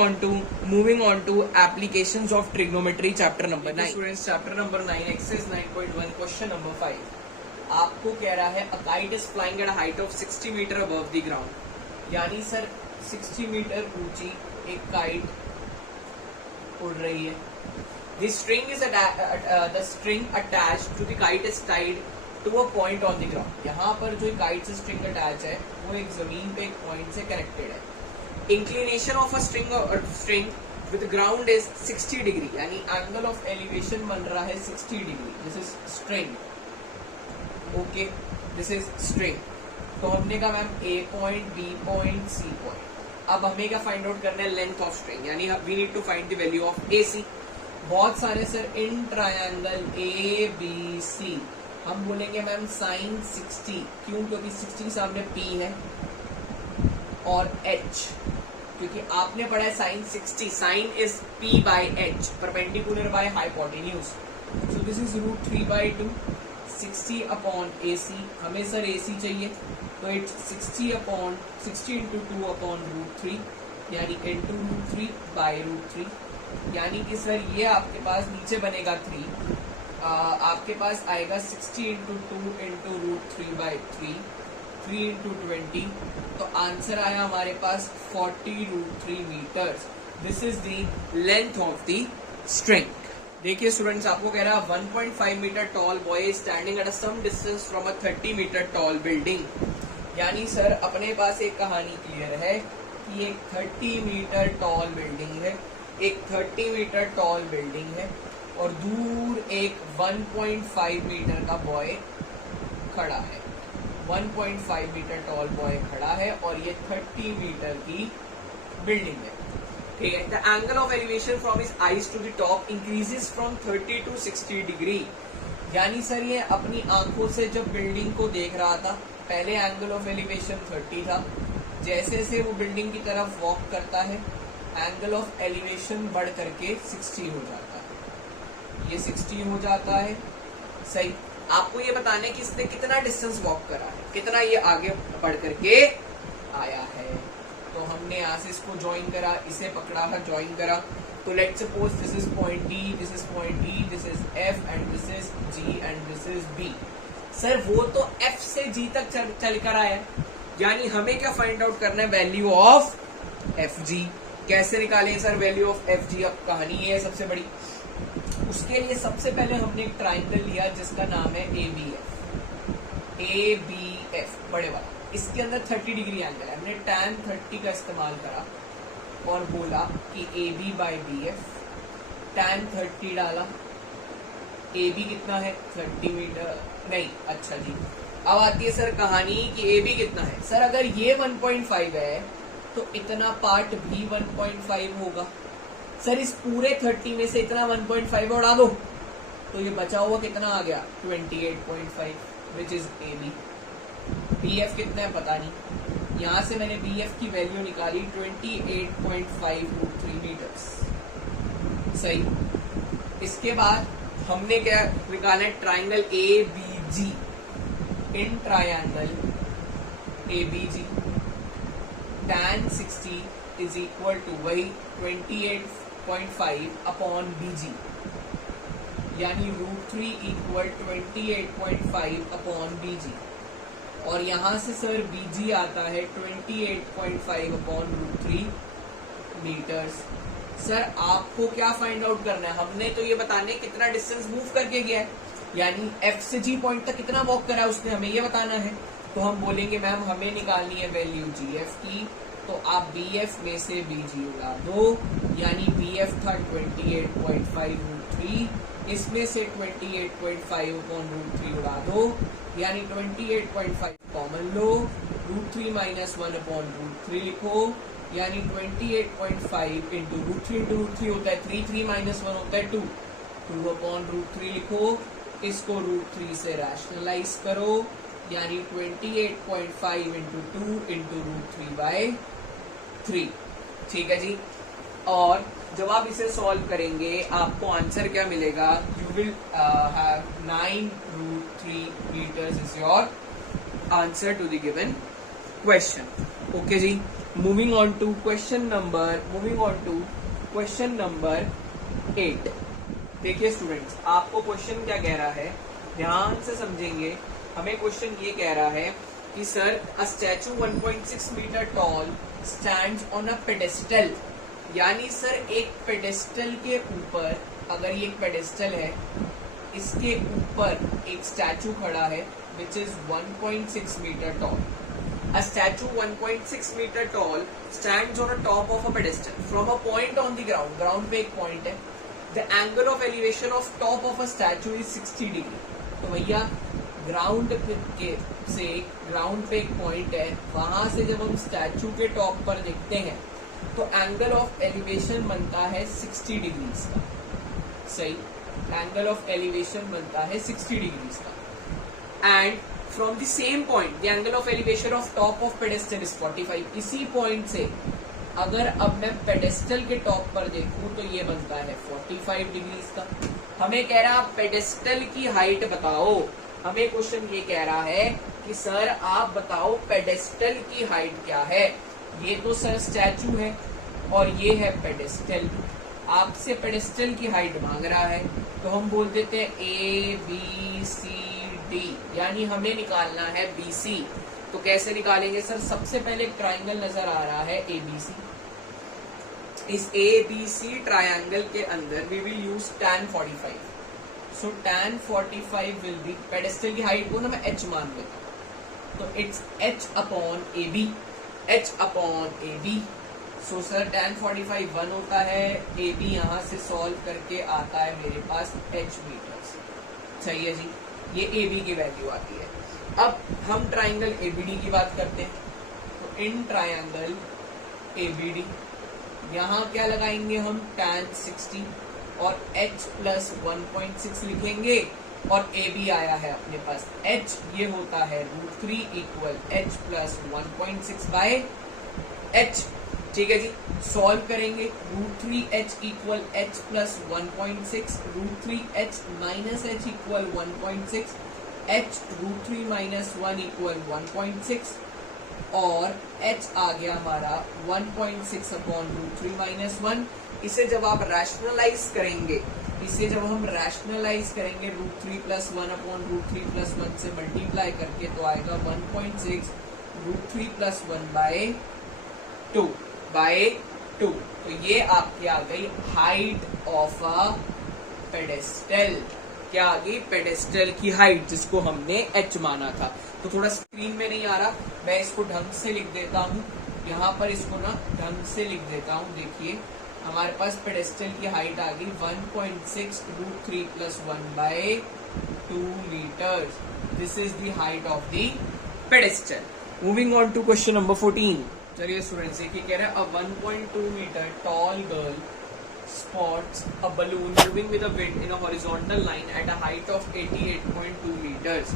on to applications of trigonometry, chapter number 9। Students, chapter number 9, exercise 9.1, question number 5 आपको कह रहा है a kite is flying at a height of 60 metre above the ground, यानी सर 60 मीटर ऊंची एक काइट उड़ रही है। The string attached to the kite is tied to a point on the ground. यहाँ पर जो काइट से स्ट्रिंग अटैच है वो एक जमीन पे एक पॉइंट से कनेक्टेड है। Inclination of a string with ground is 60 degree, यानी एंगल ऑफ एलिवेशन बन रहा है 60 degree. This is string, okay, this is string. तो हमने कहा ma'am A point, B point, C point. अब हमें क्या फाइंड आउट करना है? लेंथ ऑफ स्ट्रिंग, यानी we need to find the value of AC। बहुत सारे सर इन ट्रायंगल ABC हम बोलेंगे मैम साइन 60, क्यों? क्योंकि 60 सामने P है और H, क्योंकि आपने पढ़ा है sine 60, sine is P by H, perpendicular by hypotenuse, so this is √3/2, 60 upon AC। हमें सर AC चाहिए, तो इट्स 60 into 2 अपॉन √3, यानी into √3 by √3, यानी कि सर ये आपके पास नीचे बनेगा 3, आपके पास आएगा 60 into 2 into √3/3, 3 into 20, तो आंसर आया हमारे पास 40√3 metres. This is the length of the string. देखिए स्टूडेंट्स, आपको कह रहा है 1.5 metre tall boy standing at some distance from a 30 metre tall building, यानी सर अपने पास एक कहानी क्लियर है कि एक 30 मीटर टॉल बिल्डिंग है, एक 30 मीटर टॉल बिल्डिंग है और दूर एक 1.5 मीटर का बॉय खड़ा है, 1.5 मीटर टॉल बॉय खड़ा है और ये 30 मीटर की बिल्डिंग है, ठीक है। The angle of elevation from his eyes to the top increases from 30 to 60 degree, यानी सर ये अपनी आंखों से जब बिल्डिंग को देख रहा था, पहले एंगल ऑफ एलिवेशन 30 था, जैसे जैसे वो बिल्डिंग की तरफ वॉक करता है एंगल ऑफ एलिवेशन बढ़ करके 60 हो जाता है, ये 60 हो जाता है, सही। आपको ये बताना है कि इसने कितना डिस्टेंस वॉक करा है, कितना ये आगे बढ़ करके आया है। तो हमने यहाँ से इसको ज्वाइन करा, इसे पकड़ा था, ज्वाइन करा, तो let's suppose this is point D, this is point E, this is F and this is G and this is B। Sir वो तो F से G तक चल कर आया, यानी हमें क्या फाइंड आउट करना है? Value of FG। कैसे निकालें सर वैल्यू ऑफ FG? अब कहानी ये है सबसे बड़ी, उसके लिए सबसे पहले हमने एक ट्राइंगल लिया जिसका नाम है ABF, बड़े वाला, इसके अंदर 30 डिग्री एंगल है, हमने tan 30 का इस्तेमाल करा और बोला कि AB/BF, tan 30 डाला, AB कितना है? 30 मीटर नहीं, अच्छा जी। अब आती है सर कहानी कि AB कितना है। सर अगर ये 1.5 है तो इतना पार्ट भी 1.5 होगा। सर इस पूरे 30 में से इतना 1.5 उड़ा दो तो ये बचा हुआ कितना आ गया? 28.5, विच इज AB। BF कितना है पता नहीं, यहाँ से मैंने BF की वैल्यू निकाली 28.5 मीटर्स, सही। इसके बाद हमने क्या निकाला है? Triangle ABG। In triangle ABG tan 60 is equal to वही 28.5 अपॉन BG, यानी √3 इक्वल 28.5 अपॉन BG, और यहां से सर BG आता है 28.5 अपॉन √3 मीटर्स। सर आपको क्या फाइंड आउट करना है? हमने तो ये बताने कितना डिस्टेंस मूव करके गया है, यानी F से G पॉइंट तक कितना वॉक करा है उसने, हमें ये बताना है। तो हम बोलेंगे मैम हमें निकालनी है वैल्यू GF की, तो आप BF में से BG उड़ा दो, यानी BF था 28.5 √3, इसमें से 28.5 अपॉन √3 उड़ा दो, यानी 28.5 कॉमन लो, √3 माइनस 1 अपॉन √3 लिखो, यानी 28.5 इंटू √3 होता है 3, 3 माइनस 1 होता है 2, 2 अपॉन √3 लिखो, इसको √3 से रैशनलाइज करो, यानी 28.5 इंटू 2 इंटू √3/3। ठीक है जी। और जब आप इसे सॉल्व करेंगे आपको आंसर क्या मिलेगा? You will have 9 √3 metres is your answer to the given question. Okay जी, moving on to question number 8। देखिए स्टूडेंट्स, आपको क्वेश्चन क्या कह रहा है, ध्यान से समझेंगे। हमें क्वेश्चन ये कह रहा है कि sir a statue 1.6 metre tall stands on a pedestal, यानी सर एक पेडेस्टल के ऊपर, अगर ये एक पेडेस्टल है, इसके ऊपर एक स्टैचू खड़ा है which is 1.6 metre tall. A statue 1.6 meter tall stands on the top of a pedestal from a point on the ground. Ground पे एक point है. The angle of elevation of top of a statue is 60 degree. तो भैया ground पे एक point है, वहां से जब हम स्टैचू के टॉप पर देखते हैं तो एंगल ऑफ एलिवेशन बनता है 60 डिग्रीज का। सही, एंगल ऑफ एलिवेशन बनता है 60 डिग्रीज का। And from the same point the angle of elevation of top of pedestal is 45। इसी पॉइंट से अगर अब मैं पेडेस्टल के टॉप पर देखूं तो ये बनता है 45 डिग्रीज का। हमें कह रहा है आप पेडेस्टल की हाइट बताओ। हमें क्वेश्चन ये कह रहा है कि सर आप बताओ पेडेस्टल की हाइट क्या है। ये तो सर स्टैचू है और ये है पेडेस्टल। आपसे पेडेस्टल की हाइट मांग रहा है तो हम बोल देते हैं ABCD, यानी हमें निकालना है BC। तो कैसे निकालेंगे सर? सबसे पहले एक ट्राइंगल नजर आ रहा है ABC। इस ABC ट्राइंगल के अंदर we will use tan 45। So tan 45 will be, pedestal की हाइट को ना मैं H मान लेता हूं, तो it's H upon AB। So sir tan 45 1 होता है, AB यहां से सॉल्व करके आता है मेरे पास H मीटर्स। सही है जी, ये AB की वैल्यू आती है। अब हम ट्राइंगल ABD की बात करते हैं, तो इन ट्राइंगल ABD यहाँ क्या लगाएंगे हम? tan 60 और H प्लस 1.6 लिखेंगे, और AB आया है अपने पास H, ये होता है √3 इक्वल H प्लस 1.6/H। ठीक है जी, सॉल्व करेंगे। √3H equal H plus 1.6, √3H minus H equal 1.6, H √3 minus 1 equal 1.6, और H आ गया हमारा 1.6 अपॉन √3 माइनस 1। इसे जब आप रैशनलाइज करेंगे, √3 प्लस 1 अपॉन √3 प्लस 1 से मल्टीप्लाई करके तो आएगा 1.6 √3 प्लस 1/2 2। तो ये आपकी आ गई हाइट ऑफ अ पेडेस्टल। क्या आ गई? पेडेस्टल की हाइट, जिसको हमने H माना था। तो थोड़ा स्क्रीन में नहीं आ रहा, मैं इसको ढंग से लिख देता हूँ। यहाँ पर इसको ना ढंग से लिख देता हूँ। देखिए हमारे पास पेडेस्टल की हाइट आ गई 1.6 √3 plus 1/2 metres. This is the height of the pedestal. Moving on to question number 14। चलिए स्टूडेंट्स, ये कह रहा है a 1.2 metre tall girl spots a balloon moving with a wind in a horizontal line at a height of 88.2 meters।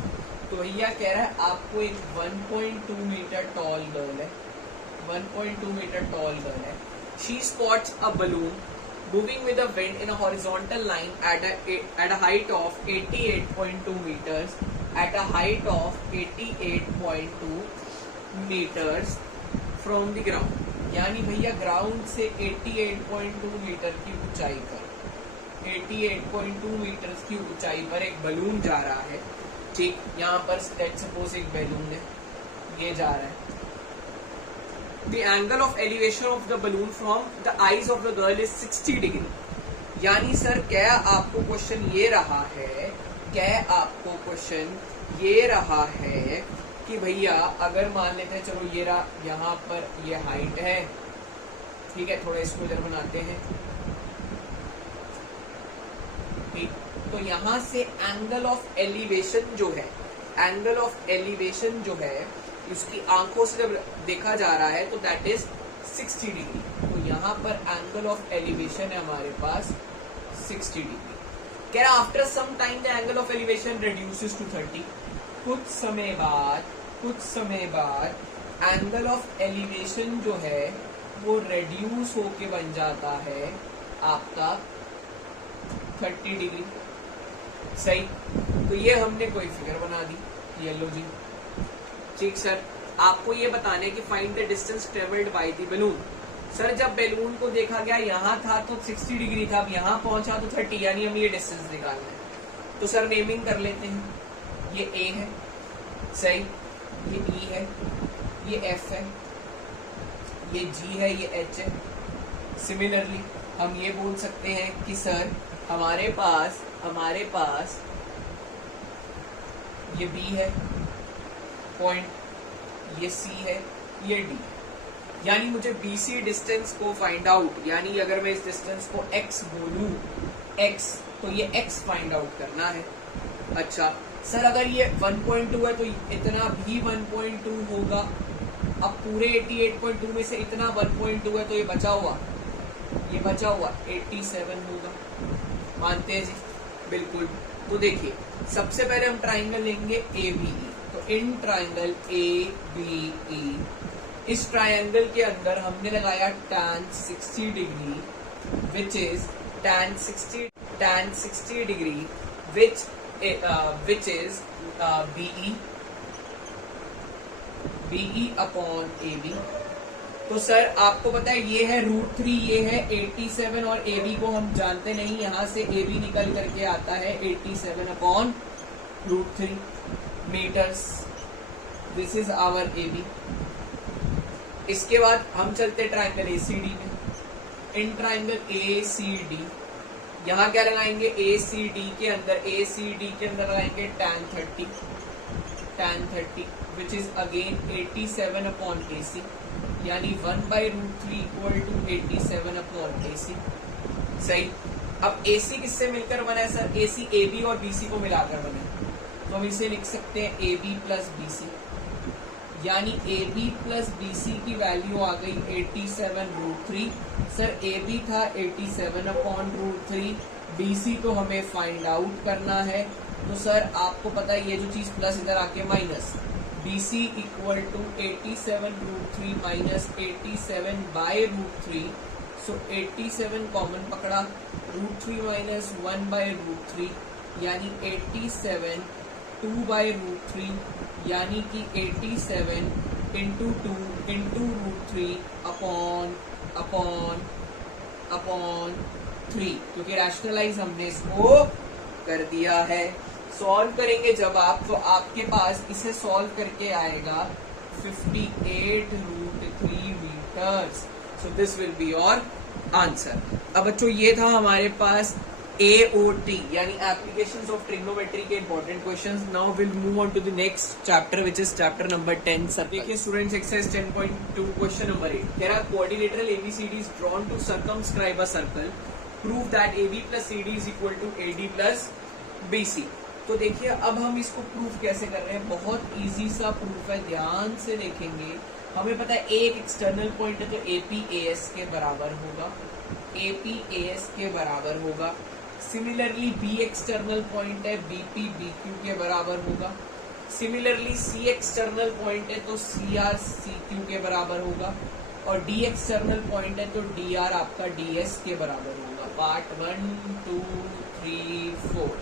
तो भैया कह रहा है आपको एक 1.2 मीटर टॉल गर्ल है, 1.2 मीटर टॉल गर्ल है। She spots a balloon moving with a wind in a horizontal line at a height of 88.2 meters at a height of 88.2 metres from the ground, यानी भैया ground से 88.2 metre की ऊंचाई पर, 88.2 metre की ऊंचाई पर एक बलून जा रहा है। ठीक, यहाँ पर लेट्स सपोज एक बैलून है, ये जा रहा है। The angle of elevation of the balloon from the eyes of the girl is 60 degree. यानी सर क्या आपको क्वेश्चन ये रहा है, क्या आपको क्वेश्चन ये रहा है कि भैया अगर मान लेते हैं, चलो ये रहा, यहाँ पर ये हाइट है, ठीक है, थोड़ा इसको इधर बनाते हैं, ठीक, तो यहां से एंगल ऑफ एलिवेशन जो है, एंगल ऑफ एलिवेशन जो है उसकी आंखों से जब देखा जा रहा है तो दैट इज 60 डिग्री। तो यहाँ पर एंगल ऑफ एलिवेशन है हमारे पास 60 डिग्री। कह रहा after some time the angle of elevation reduces to 30। कुछ समय बाद एंगल ऑफ एलिवेशन जो है वो रेड्यूस होके बन जाता है आपका 30 डिग्री। सही, तो ये हमने कोई फिगर बना दी, ये लो जी। ठीक सर, आपको ये बताने कि find the distance travelled by the balloon. Sir जब बैलून को देखा गया यहाँ था तो 60 डिग्री था, अब यहाँ पहुंचा तो 30, यानी हम ये डिस्टेंस निकालना है। तो सर नेमिंग कर लेते हैं, ये ए है, सही, ये ई है, ये एफ है, ये जी है, ये एच है। सिमिलरली हम ये बोल सकते हैं कि सर हमारे पास ये बी है पॉइंट, ये सी है, ये डी, यानी मुझे BC डिस्टेंस को फाइंड आउट, यानी अगर मैं इस डिस्टेंस को x बोलूं, x, तो ये x फाइंड आउट करना है। अच्छा सर अगर ये 1.2 है तो इतना भी 1.2 होगा। अब पूरे 88.2 में से इतना 1.2 है तो ये बचा हुआ 87 होगा। मानते हैं जी? बिल्कुल। तो देखिए सबसे पहले हम ट्राइंगल लेंगे ABE। तो इन ट्राइंगल ABE, इस ट्राइंगल के अंदर हमने लगाया tan 60 degree, which is tan 60 degree which is BE upon AB। तो सर आपको पता है ये है √3, ये है 87 और AB को हम जानते नहीं, यहाँ से AB निकल करके आता है 87 upon √3 metres. This is our AB। इसके बाद हम चलते ट्राइंगल ACD में। इन ट्राइंगल ACD यहाँ क्या लगाएंगे, ACD के अंदर लगाएंगे tan 30 which is again 87 upon AC, यानी 1/√3 इक्वल टू 87 अपॉन AC। सही। अब AC किससे मिलकर बना है सर? AC AB और BC को मिलाकर बना है, तो हम इसे लिख सकते हैं AB प्लस BC, यानी AB प्लस BC की वैल्यू आ गई 87√3। सर AB था 87 अपॉन √3, BC को हमें फाइंड आउट करना है। तो सर आपको पता है ये जो चीज प्लस इधर आके minus, BC equal to 87√3 minus 87/√3। So 87 common पकड़ा, √3 माइनस 1/√3 यानी 87 2/√3, यानी कि 87 इंटू 2 इंटू √3 अपॉन 3, क्योंकि रैशनलाइज हमने इसको कर दिया है। सॉल्व करेंगे जब आप, तो आपके पास इसे सॉल्व करके आएगा 58√3 metres. So this will be your answer. अब बच्चों ये था हमारे पास AOT यानी एप्लीकेशंस ऑफ ट्रिग्नोमेट्री के important questions. Now will move on to the next chapter which is chapter number 10 sir. देखिए स्टूडेंट्स एक्सरसाइज 10.2 क्वेश्चन नंबर 8 कह रहा coordinator ABCD is drawn to circumscribe a circle, prove that AB plus CD is equal to AD plus BC। तो देखिए अब हम इसको proof कैसे कर रहे हैं, बहुत इजी सा प्रूफ है, ध्यान से देखेंगे। हमें पता है एक एक्सटर्नल पॉइंट है तो AP AS के बराबर होगा, AP AS के बराबर होगा। सिमिलरली B एक्सटर्नल पॉइंट है, BP BQ के बराबर होगा। सिमिलरली C एक्सटर्नल पॉइंट है तो CR CQ के बराबर होगा, और D एक्सटर्नल पॉइंट है तो DR आपका DS के बराबर होगा। पार्ट 1 2 3 4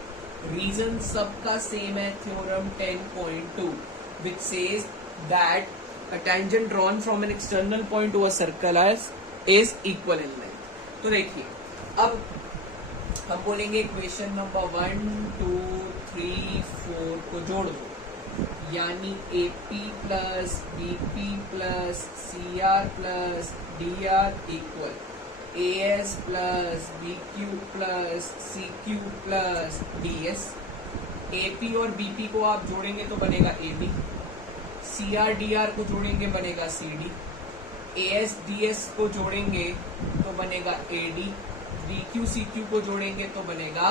रीजन सबका सेम है। Theorem 10.2 which says that a tangent drawn from an external point to a circle is equal in length. तो देखिए अब हम बोलेंगे इक्वेशन नंबर 1 2 3 4 को जोड़ दो, यानी AP plus BP plus CR plus DR equal AS plus BQ plus CQ plus DS। AP और BP को आप जोड़ेंगे तो बनेगा AB, CR DR को जोड़ेंगे बनेगा CD, AS DS को जोड़ेंगे तो बनेगा AD, BQ CQ को जोड़ेंगे तो बनेगा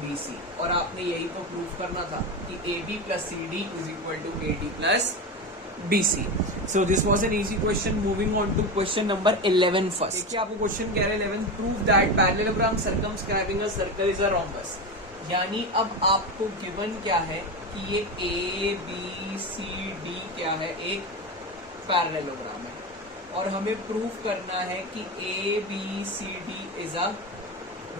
BC। और आपने यही तो प्रूफ करना था कि AB plus CD is equal to AD plus BC। So this was an easy question. Moving on to question number 11 first. देखिए आपको क्वेश्चन कह रहे हैं 11 prove that parallelogram circumscribing a circle is a rhombus. यानी अब आपको given क्या है कि ये A B C D क्या है, एक पैरेललोग्राम है और हमें प्रूफ करना है कि A B C D is a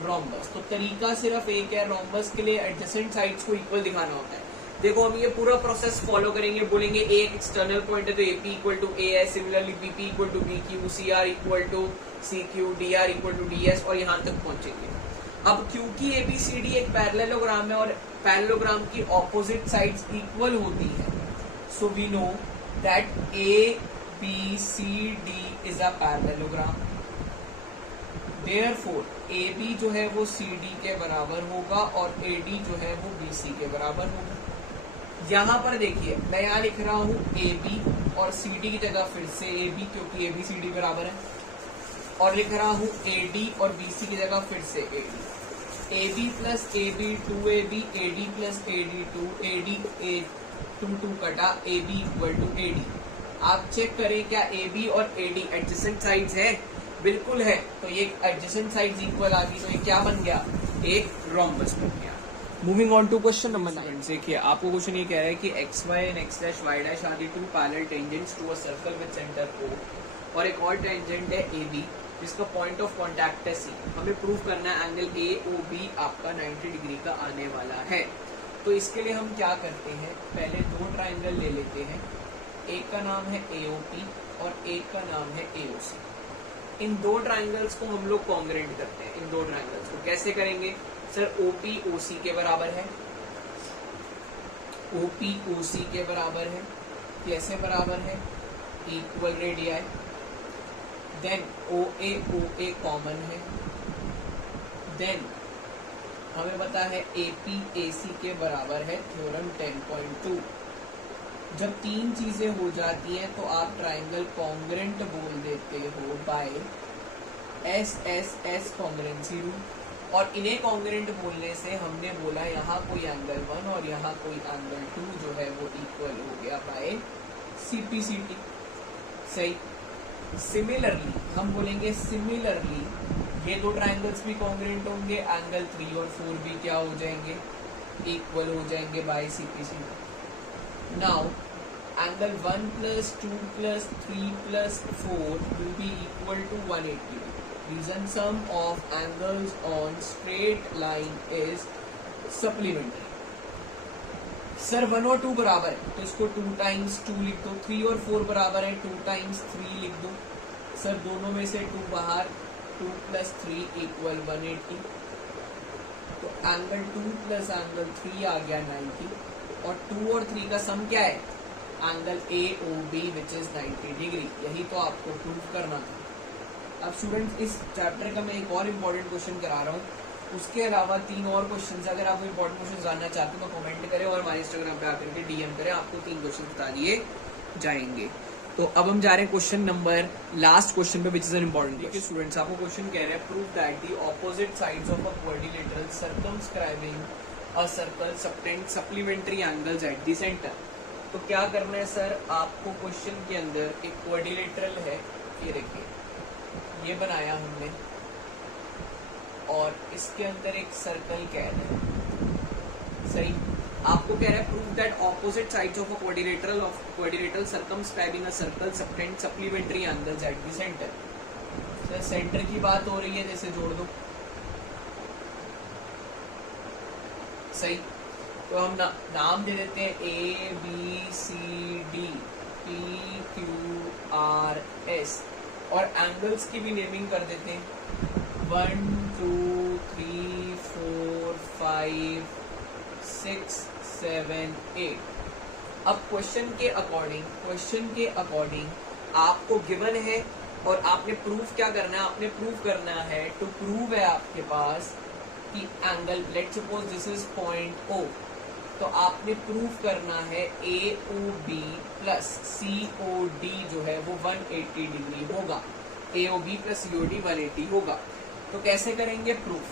rhombus. तो तरीका सिर्फ एक है, रोम्बस के लिए एडजेसेंट साइड्स को इक्वल दिखाना होता है। देखो हम ये पूरा प्रोसेस फॉलो करेंगे, बोलेंगे A एक एक्सटर्नल पॉइंट है तो AP इक्वल टू A है, similarly BP equal to BQ, CR equal to CQ, DR equal to DS और यहाँ तक पहुंचेंगे। अब क्योंकि ABCD एक पैरेललोग्राम है और पैरेललोग्राम की ऑपोजिट साइड्स इक्वल होती है, so we know that ABCD is a parallelogram. Therefore AB जो है वो CD के बराबर होगा और AD जो है वो BC के बराबर होगा। यहाँ पर देखिए मैं यहाँ लिख रहा हूँ AB और CD की जगह फिर से AB क्योंकि ABCD बराबर है, और लिख रहा हूँ AD और BC की जगह फिर से AD। AB plus AB 2AB, AD plus AD 2AD, A 2 कटा AB इक्वल टू AD। आप चेक करें क्या AB और AD एडजेसेंट साइड्स है? बिल्कुल है। तो ये एडजेसेंट साइड्स इक्वल आ गई तो ये क्या बन गया, एक रोम्बस बन गया। Moving on to question number 9। देखिए आपको क्वेश्चन ये कह रहा है कि XY and X dash Y dash are the two parallel tangents to a circle with centre O, और एक और टेंजेंट है AB जिसका पॉइंट ऑफ कांटेक्ट है C। हमें प्रूव करना है एंगल AOB आपका 90 डिग्री का आने वाला है। तो इसके लिए हम क्या करते हैं, पहले दो ट्राइंगल ले लेते हैं, एक का नाम है AOP और एक का नाम है AOC। इन दो ट्राइंगल्स को हम लोग कॉन्ग्रेंट करते हैं। इन दो ट्राइंगल्स को कैसे करेंगे सर? OP OC के बराबर है, OP OC के बराबर है, कैसे बराबर है, equal radii. Then OA OA common है, देन हमें पता है AP AC के बराबर है, थ्योरम 10.2। जब तीन चीजें हो जाती हैं तो आप ट्राइंगल कॉन्ग्रेंट बोल देते हो बाय SSS कॉन्ग्रेंसी रूल। और इन्हें कॉन्ग्रेंट बोलने से हमने बोला यहाँ कोई एंगल 1 और यहाँ कोई एंगल 2 जो है वो इक्वल हो गया बाय CPCT। सही। सिमिलरली हम बोलेंगे सिमिलरली ये दो ट्राइंगल्स भी कॉन्ग्रेंट होंगे, एंगल 3 और 4 भी क्या हो जाएंगे, इक्वल हो जाएंगे by CPCT। Now angle 1 plus 2 plus 3 plus 4 will be equal to 180। Reason sum of angles on straight line is supplementary। Sir 1 और 2 बराबर है तो इसको 2 टाइम्स 2 लिख दो, 3 और 4 बराबर है 2 टाइम्स 3 लिख दो। सर दोनों में से 2 बाहर, 2 प्लस 3 इक्वल 180। तो एंगल 2 प्लस एंगल 3 आ गया 90 और 2 और 3 का सम क्या है, angle AOB which is 90 degree. यही तो आपको प्रूव करना था। अब स्टूडेंट्स इस चैप्टर का मैं एक और इम्पोर्टेंट क्वेश्चन करा रहा हूँ, उसके अलावा 3 और क्वेश्चन। अगर आप इम्पोर्टेंट क्वेश्चन जानना चाहते हो तो कमेंट करें और हमारे इंस्टाग्राम पे आकर के DM करें, आपको 3 क्वेश्चन बता दिए जाएंगे। तो अब हम जा रहे हैं क्वेश्चन नंबर लास्ट क्वेश्चन पे, विच इज एन इम्पोर्टेंट। देखिए स्टूडेंट्स आपको क्वेश्चन कह रहे हैं prove that the opposite sides of a quadrilateral circumscribing a circle subtend supplementary angles eight the centre. तो क्या करना है सर, आपको क्वेश्चन के अंदर एक क्वाड्रिलेटरल है, ये देखिए ये बनाया हमने और इसके अंदर एक सर्कल कह रहे हैं। सही। आपको कह रहा है prove that opposite sides of a quadrilateral circumscribing a circle subtend supplementary angles eight the centre. Sir centre की बात हो रही है, जैसे जोड़ दो। सही। तो हम नाम दे देते हैं ABCD। PQRS और एंगल्स की भी नेमिंग कर देते हैं 1 2 3 4 5 6 7 8। अब क्वेश्चन के अकॉर्डिंग आपको गिवन है और आपने प्रूफ क्या करना है, आपने प्रूव करना है टू प्रूव है आपके पास कि angle let's suppose this is point O, तो आपने प्रूव करना है AOB प्लस COD जो है वो 180 डिग्री होगा। AOB प्लस COD 180 होगा। तो कैसे करेंगे प्रूफ?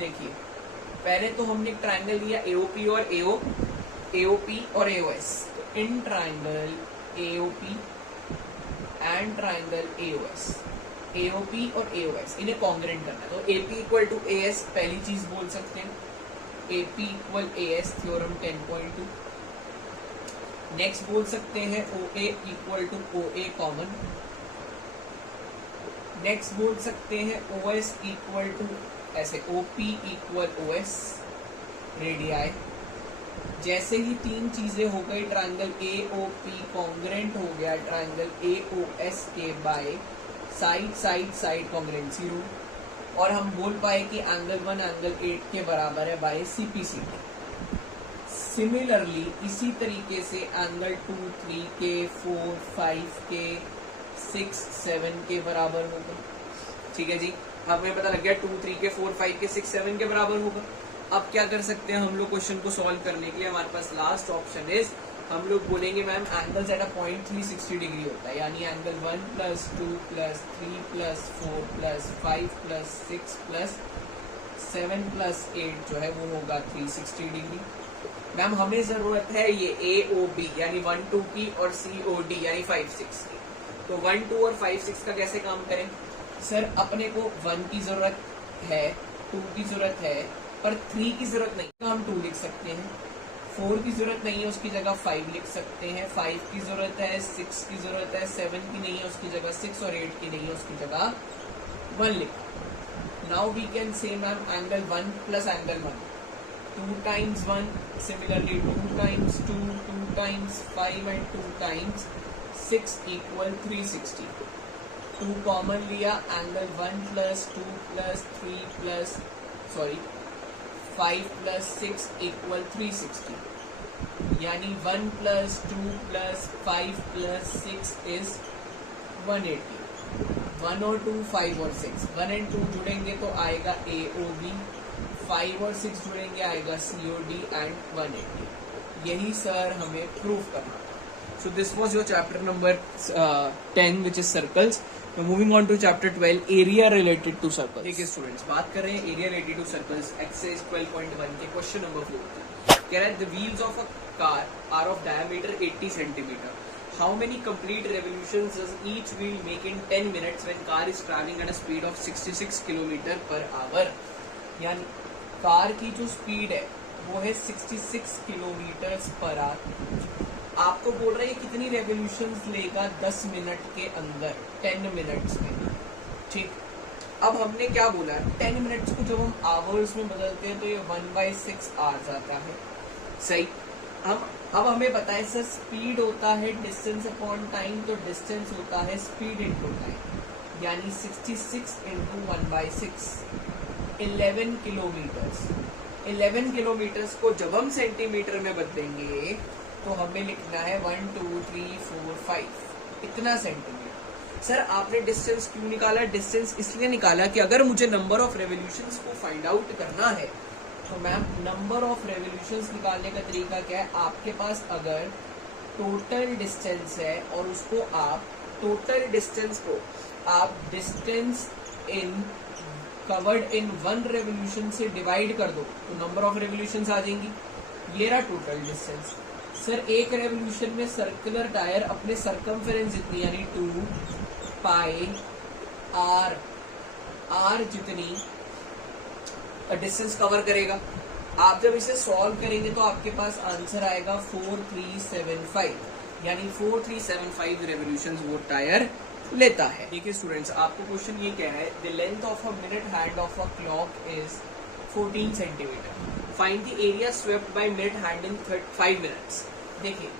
देखिए पहले तो हमने एक ट्राइंगल लिया AOP और AOS। तो in triangle AOP and triangle AOP और AOS इन्हें कॉन्ग्रेंट करना है। तो AP इक्वल टू AS पहली चीज बोल सकते हैं, AP equal AS theorem 10.2। Next बोल सकते हैं OA equal to OA common. Next बोल सकते हैं OS इक्वल टू ऐसे OP इक्वल OS रेडियाई। जैसे ही तीन चीजें हो गई, ट्रायंगल AOP कॉन्ग्रेंट हो गया ट्रायंगल AOS के बाय साइड कॉन्ग्रेंसी रूल, और हम बोल पाए कि एंगल 1 एंगल 8 के बराबर है बाय CPCT। सिमिलरली इसी तरीके से एंगल 2 3 के 4 5 के 6 7 के बराबर होगा। ठीक है जी, हमें पता लग गया 2 3 के 4 5 के 6 7 के बराबर होगा। अब क्या कर सकते हैं हम लोग क्वेश्चन को सॉल्व करने के लिए? हमारे पास लास्ट ऑप्शन इज, हम लोग बोलेंगे ma'am angles at a point 360 degree होता है, यानी angle 1 plus 2 plus 3 plus 4 plus 5 plus 6 plus 7 plus 8 जो है वो होगा 360 डिग्री। मैम हमें जरूरत है ये AOB यानी 1 2 की और COD यानी 5 6 की। तो 1 2 और 5 6 का कैसे काम करें? सर अपने को 1 की जरूरत है, 2 की जरूरत है, पर 3 की जरूरत नहीं, तो हम 2 लिख सकते हैं। 4 की जरूरत नहीं है, उसकी जगह 5 लिख सकते हैं। 5 की जरूरत है, 6 की जरूरत है, 7 की नहीं है, उसकी जगह 6 और 8 की नहीं है, उसकी जगह 1 लिख। Now we can say ma'am angle 1 plus angle 1 2 times 1, similarly 2 times 2, 2 times 5 and 2 times 6 equal 360। 2 common लिया, angle 1 plus 2 plus 3 plus 5 plus 6 equal 360, यानी 1 प्लस 2 प्लस 5 प्लस 6 इज 180। 1 और 2 5 और 6, 1 एंड 2 जुड़ेंगे तो आएगा AOB, 5 और 6 जुड़ेंगे आएगा COD एंड 180। यही सर हमें प्रूव करना था। So this was your chapter number 10 which is circles. Moving on to chapter 12 area related to circles. ठीक है स्टूडेंट्स, बात कर रहे हैं area related to circles exercise 12.1 के क्वेश्चन नंबर 4। कह रहा है the wheels of a car are of diameter 80 centimetre. How many complete revolutions does each wheel make in 10 minutes when car is travelling at a speed of 66 kilometre per hour. यानी car की जो speed है वो है 66 kilometre per hour. आपको बोल रहा है कितनी रेवोल्यूशंस लेगा 10 मिनट के अंदर, 10 मिनट्स में। ठीक, अब हमने क्या बोला है, 10 मिनट्स को जब हम आवर्स में बदलते हैं तो ये 1/6 आवर्स आता है। सही। अब हमें पता है सर स्पीड होता है डिस्टेंस अपॉन टाइम, तो डिस्टेंस होता है स्पीड इनटू टाइम, यानी 66 इंटू 1/6 11 किलोमीटर्स। 11 किलोमीटर्स को जब हम सेंटीमीटर में बदलेंगे तो हमें लिखना है 1 2 3 4 5 इतना सेंटीमीटर। सर आपने डिस्टेंस क्यों निकाला? डिस्टेंस इसलिए निकाला कि अगर मुझे नंबर ऑफ रेवोल्यूशंस को फाइंड आउट करना है तो मैम नंबर ऑफ रेवोल्यूशंस निकालने का तरीका क्या है? आपके पास अगर टोटल डिस्टेंस है और उसको आप टोटल डिस्टेंस को आप distance in covered in 1 revolution से डिवाइड कर दो तो नंबर ऑफ रेवोल्यूशंस आ जाएंगी। ये रहा टोटल डिस्टेंस। सर एक रेवोल्यूशन में सर्कुलर टायर अपने सरकमफेरेंस जितनी यानी 2 पाई आर जितनी डिस्टेंस कवर करेगा। आप जब इसे सॉल्व करेंगे तो आपके पास आंसर आएगा 4375, यानी 4375 रेवोल्यूशंस वो टायर लेता है। देखिए स्टूडेंट्स, आपको क्वेश्चन ये कह रहा है the length of a minute hand of a clock is 14 centimetre. Find the area swept by minute hand in 5 minutes. देखिए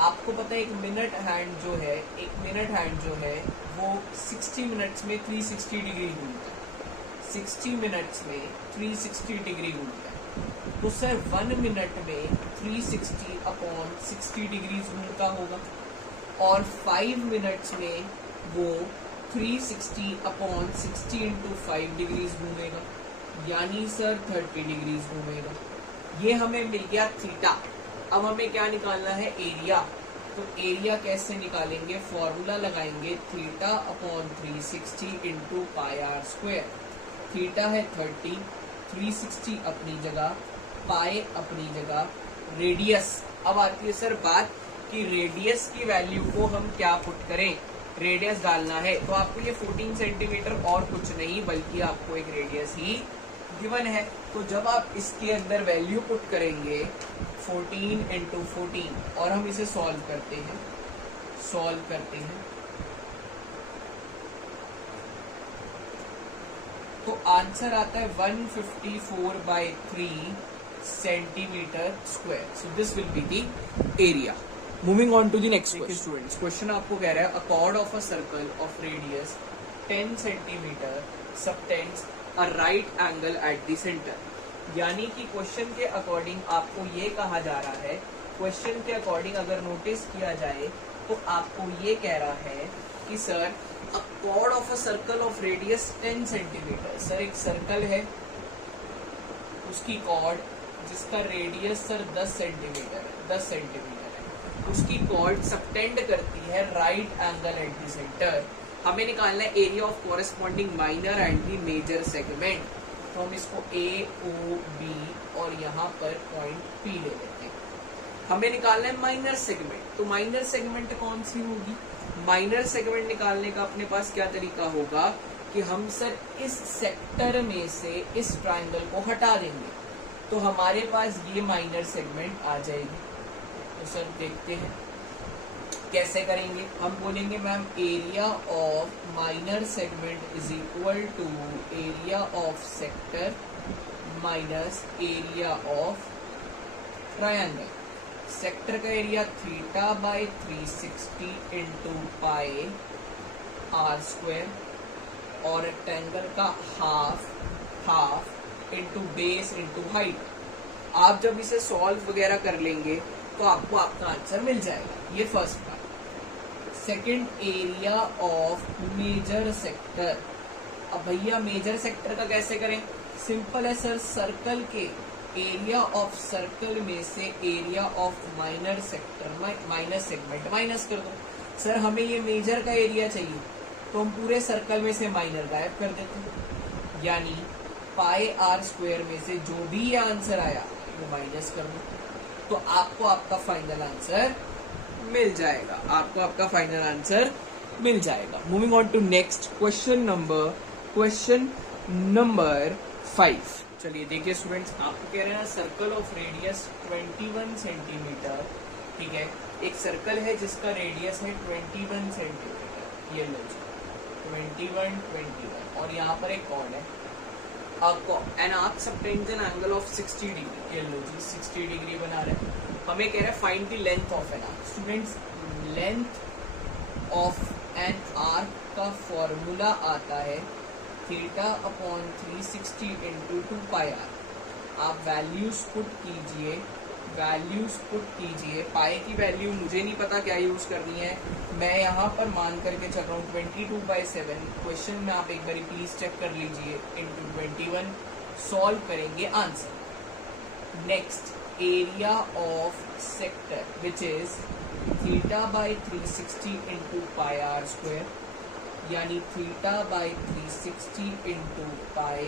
आपको पता है एक मिनट हैंड जो है वो 60 मिनट्स में 360 डिग्री घूमता है, 60 मिनट्स में 360 डिग्री घूमता है। तो सर 1 मिनट में 360 अपॉन 60 डिग्रीज घूमता होगा, और 5 मिनट्स में वो 360 अपॉन 60 इंटू 5 डिग्रीज घूमेगा, यानी सर 30 डिग्रीज घूमेगा। ये हमें मिल गया थीटा। अब हमें क्या निकालना है, एरिया। तो एरिया कैसे निकालेंगे, फॉर्मूला लगाएंगे theta upon 360 into pi are square. Theta है 30, 360 अपनी जगह, पाई अपनी जगह, रेडियस। अब आती है सर बात कि रेडियस की वैल्यू को हम क्या पुट करें, रेडियस डालना है। तो आपको ये 14 सेंटीमीटर और कुछ नहीं बल्कि आपको एक रेडियस ही गिवन है। तो जब आप इसके अंदर वैल्यू पुट करेंगे 14 इंटू 14 और हम इसे सॉल्व करते हैं तो आंसर आता है 154/3 centimetre square. So this will be the area. Moving on to the next question. Students, question आपको कह रहा है a chord of a circle of radius 10 centimetre subtends a right angle at the centre. यानी कि question के according आपको ये कहा जा रहा है, क्वेश्चन के अकॉर्डिंग अगर नोटिस किया जाए तो आपको ये कह रहा है कि sir a chord of a circle of radius 10 centimetre. Sir एक सर्कल है, उसकी कॉर्ड जिसका रेडियस सर 10 सेंटीमीटर है, उसकी कॉर्ड सबटेंड करती है right angle at the centre. हमें निकालना है area of corresponding minor and the major segment. तो हम इसको ए ओ बी और यहाँ पर पॉइंट पी ले लेते हैं। हमें निकालना है माइनर सेगमेंट। तो माइनर सेगमेंट कौन सी होगी, माइनर सेगमेंट निकालने का अपने पास क्या तरीका होगा कि हम सर इस सेक्टर में से इस ट्राइंगल को हटा देंगे तो हमारे पास ये माइनर सेगमेंट आ जाएगी। तो सर देखते हैं कैसे करेंगे। हम बोलेंगे ma'am area of minor segment is equal to area of sector minus area of triangle. Sector का area theta by 360 into pi are square और रेक्टेंगल का half into base into height. आप जब इसे सॉल्व वगैरह कर लेंगे तो आपको आपका आंसर मिल जाएगा। ये first part. Second, area of major sector. अब भैया मेजर सेक्टर का कैसे करें, सिंपल है सर, सर्कल के एरिया ऑफ सर्कल में से area of minor sector minus segment minus कर दो। सर हमें ये मेजर का एरिया चाहिए तो हम पूरे सर्कल में से माइनर गायब कर देते हैं, यानी पाई आर स्क्वायर में से जो भी ये आंसर आया वो माइनस कर दो तो आपको आपका फाइनल आंसर मिल जाएगा, आपको आपका फाइनल आंसर मिल जाएगा। Moving on to next question number 5। चलिए देखिए स्टूडेंट्स, आपको कह रहे हैं सर्कल ऑफ रेडियस 21 सेंटीमीटर। ठीक है, एक सर्कल है जिसका रेडियस है 21 सेंटीमीटर। ये लो 21 और यहाँ पर एक कॉर्ड है। An arc subtends an angle of 60 degree. ये लो जी 60 डिग्री बना रहे हैं। हमें कह रहा है find the length of an arc. Students, length of an arc का फॉर्मूला आता है theta upon 360 into 2 pi r. आप वैल्यूज पुट कीजिए। पाई की वैल्यू मुझे नहीं पता क्या यूज करनी है, मैं यहाँ पर मान करके चल रहा हूँ 22/7। क्वेश्चन में आप एक बार प्लीज चेक कर लीजिए, इंटू 21 सॉल्व करेंगे answer. Next, area of sector which is theta by 360 into pi are square, यानी theta by 360 into pi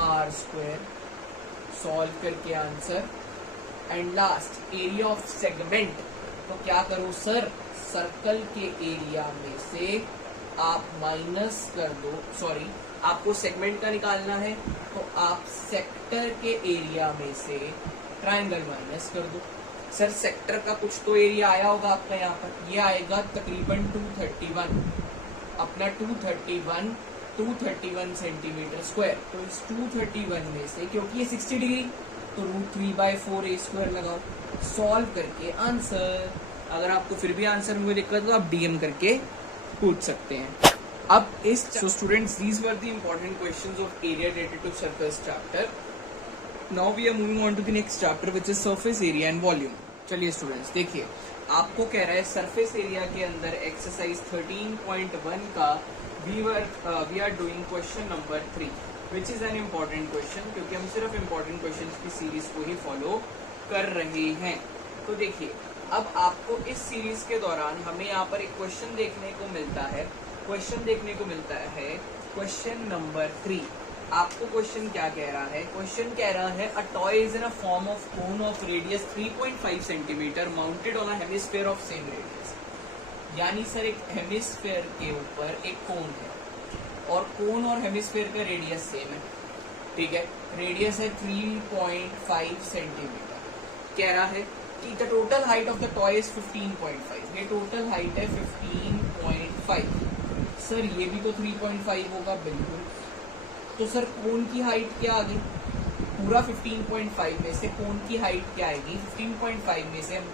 are square. Solve करके answer. And last, area of segment. तो क्या करो सर, सर्कल के area में से आप माइनस कर दो, सॉरी आपको सेगमेंट का निकालना है तो आप सेक्टर के एरिया में से ट्रायंगल माइनस कर दो। सर सेक्टर का कुछ तो एरिया आया होगा आपका, यहाँ पर ये आएगा तकरीबन 231, अपना 231 सेंटीमीटर स्क्वायर। तो इस 231 में से, क्योंकि ये 60 डिग्री तो √3/4 लगाओ, सॉल्व करके आंसर। अगर आपको फिर भी आंसर में कोई दिक्कत तो आप डीएम करके पूछ सकते हैं। अब इस so students these were the important questions of area related to surface chapter. Now we are moving on to the next chapter which is surface area and volume. चलिए स्टूडेंट्स देखिए, आपको कह रहा है सरफेस एरिया के अंदर exercise 13.1 का we are doing question number 3 which is an important question, क्योंकि हम सिर्फ इम्पोर्टेंट क्वेश्चन की सीरीज को ही फॉलो कर रहे हैं। तो देखिए, अब आपको इस सीरीज के दौरान हमें यहाँ पर एक क्वेश्चन देखने को मिलता है। Question number 3। आपको क्वेश्चन क्या कह रहा है? क्वेश्चन कह रहा है a toy is in a form of cone of radius 3.5 centimetre mounted on a hemisphere of same radius. यानी सर एक हेमिस्फीयर के ऊपर एक कोन है और कोन और हेमिस्फीयर का रेडियस सेम है, ठीक है। रेडियस है 3.5 सेंटीमीटर। कह रहा है कि the total height of the toy is 15.5। ये टोटल हाइट है 15.5। सर ये भी तो 3.5 होगा, बिल्कुल। तो सर कोन की हाइट क्या आ गई? पूरा 15.5 में से कोन की हाइट क्या आएगी? 15.5 में से हम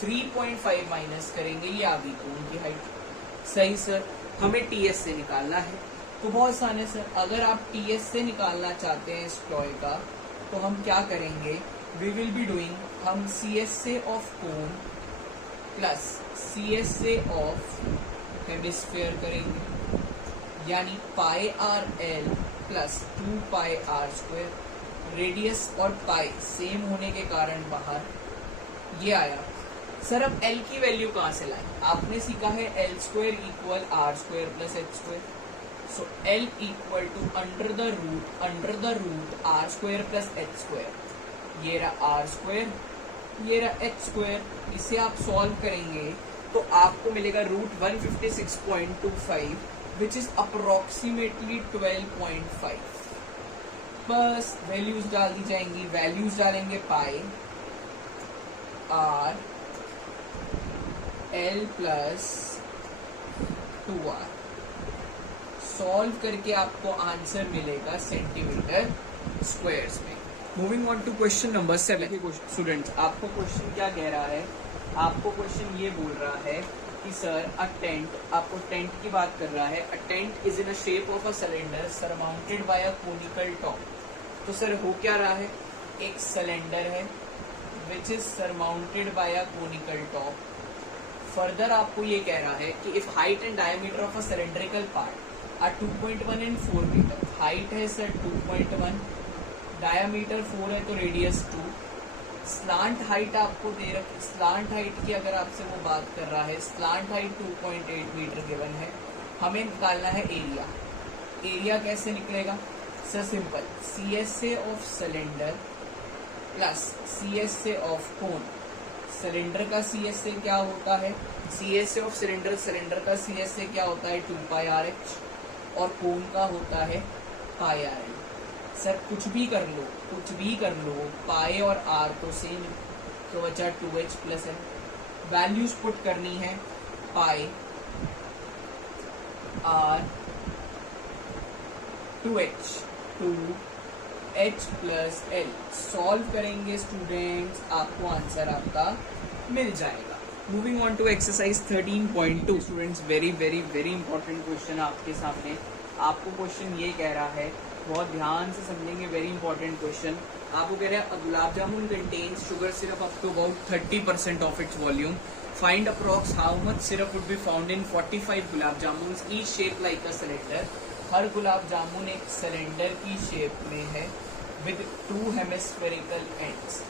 3.5 माइनस करेंगे, ये आ गई कोन की हाइट। सही सर, हमें टीएस से निकालना है। तो बहुत आसान है सर, अगर आप टीएस से निकालना चाहते हैं इस टॉय का तो हम क्या करेंगे? वी विल बी डूइंग, हम सी एस से of cone plus C S से ऑफ हेमिस्फीयर करेंगे, यानी pi R L plus 2 pi are square. Radius और पाई सेम होने के कारण बाहर ये आया। सर अब एल की वैल्यू कहाँ से लाएं? आपने सीखा है L square equal R square plus H square. So L equal to under the root R square plus H square. ये रहा आर स्क्वायर, ये रहा एच स्क्वायर। इसे आप सॉल्व करेंगे तो आपको मिलेगा √156.25 विच इज अप्रोक्सीमेटली 12.5। बस वैल्यूज डाल दी जाएंगी। वैल्यूज डालेंगे pi R L plus 2r। Solve करके आपको आंसर मिलेगा सेंटीमीटर स्क्वायर्स में। Moving on to question number 7। Students, आपको क्वेश्चन क्या कह रहा है? आपको क्वेश्चन ये बोल रहा है कि सर अ टेंट, आपको टेंट की बात कर रहा है। A tent is in a shape of a cylinder surmounted by a conical top. तो सर हो क्या रहा है? एक सिलेंडर है which is surmounted by a conical top. Further आपको ये कह रहा है कि if height and diameter of a cylindrical part are 2.1 and 4 metre. Height है सर 2.1, डायमीटर 4 है तो रेडियस 2। स्लांट हाइट आपको दे रखी, स्लांट हाइट की अगर आपसे वो बात कर रहा है, स्लांट हाइट 2.8 मीटर गिवन है। हमें निकालना है एरिया। एरिया कैसे निकलेगा? सर सिंपल, सी एस से of cylinder plus C S से ऑफ कोन। सिलेंडर का सी एस से क्या होता है? सी एस से ऑफ सिलेंडर, सिलेंडर का सी एस से क्या होता है? 2 पाई आर एच, और कोन का होता है पाई आर एल। सर कुछ भी कर लो, पाई और आर तो सेम, तो बचा 2h plus L. Values put करनी है, pi R 2h 2h plus L. Solve करेंगे स्टूडेंट्स, आपको आंसर आपका मिल जाएगा। Moving on to exercise 13.2। Students, very very very important question आपके सामने। आपको क्वेश्चन ये कह रहा है, बहुत ध्यान से समझेंगे, वेरी इंपॉर्टेंट क्वेश्चन। आपको कह रहा है gulab jamun contains sugar syrup up to about 30% of its volume. Find approx how much syrup would be found in 45 gulab jamun, each shape like a cylinder. हर गुलाब जामुन एक सिलेंडर की शेप में है विद 2 हेमिस्फेरिकल एंड्स।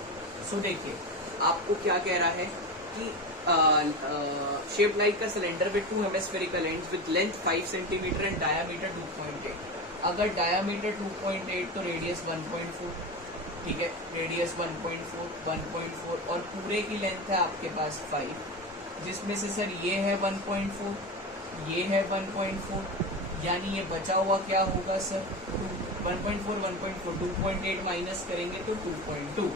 सो देखिए, आपको क्या कह रहा है कि shape like a cylinder with 2 hemispherical ends with length 5 centimetre and diameter 2.8। अगर डायमीटर 2.8 तो रेडियस 1.4, ठीक है। रेडियस 1.4 और पूरे की लेंथ है आपके पास 5, जिसमें से सर ये है 1.4, ये है 1.4, यानी ये बचा हुआ क्या होगा सर? 1.4 2.8 माइनस करेंगे तो 2.2।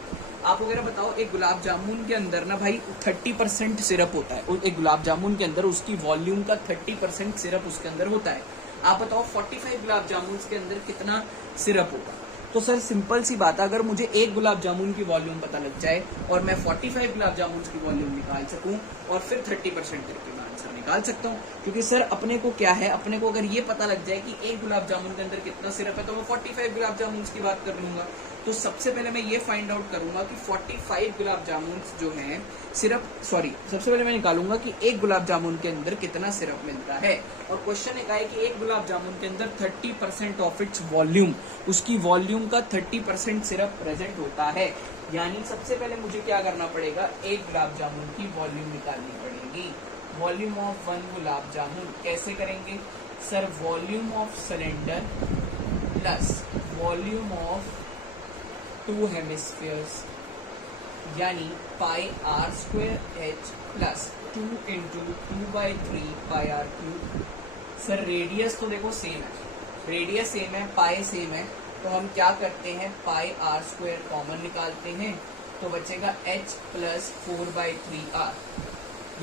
आप वगैरह बताओ, एक गुलाब जामुन के अंदर ना भाई 30% सिरप होता है। एक गुलाब जामुन के अंदर उसकी वॉल्यूम का 30% सिरप उसके अंदर होता है। आप बताओ 45 गुलाब जामुन के अंदर कितना सिरप होगा? तो सर सिंपल सी बात है, अगर मुझे एक गुलाब जामुन की वॉल्यूम पता लग जाए और मैं 45 गुलाब जामुन की वॉल्यूम निकाल सकूं और फिर 30% करके मैं आंसर निकाल सकता हूं, क्योंकि सर अपने को क्या है, अपने को अगर ये पता लग जाए कि एक गुलाब जामुन के अंदर कितना सिरप है तो मैं 45 गुलाब जामुन की बात कर लूंगा। तो सबसे पहले मैं ये फाइंड आउट करूंगा कि 45 गुलाब जामुन जो है सिरप, सबसे पहले मैं निकालूंगा कि एक गुलाब जामुन के अंदर कितना सिरप मिलता है। और क्वेश्चन एक है कि एक गुलाब जामुन के अंदर 30% ऑफ इट्स वॉल्यूम, उसकी वॉल्यूम का 30% सिरप प्रेजेंट होता है। यानी सबसे पहले मुझे क्या करना पड़ेगा, एक गुलाब जामुन की वॉल्यूम निकालनी पड़ेगी। वॉल्यूम ऑफ 1 गुलाब जामुन कैसे करेंगे sir, volume of cylinder plus volume of 2 hemispheres, यानी pi are square H plus 2 into 2/3 pi R cube. Sir radius तो देखो सेम है, रेडियस सेम है, पाई सेम है, तो हम क्या करते हैं, पाई आर स्क्वायर कॉमन निकालते हैं तो बचेगा h प्लस 4/3r।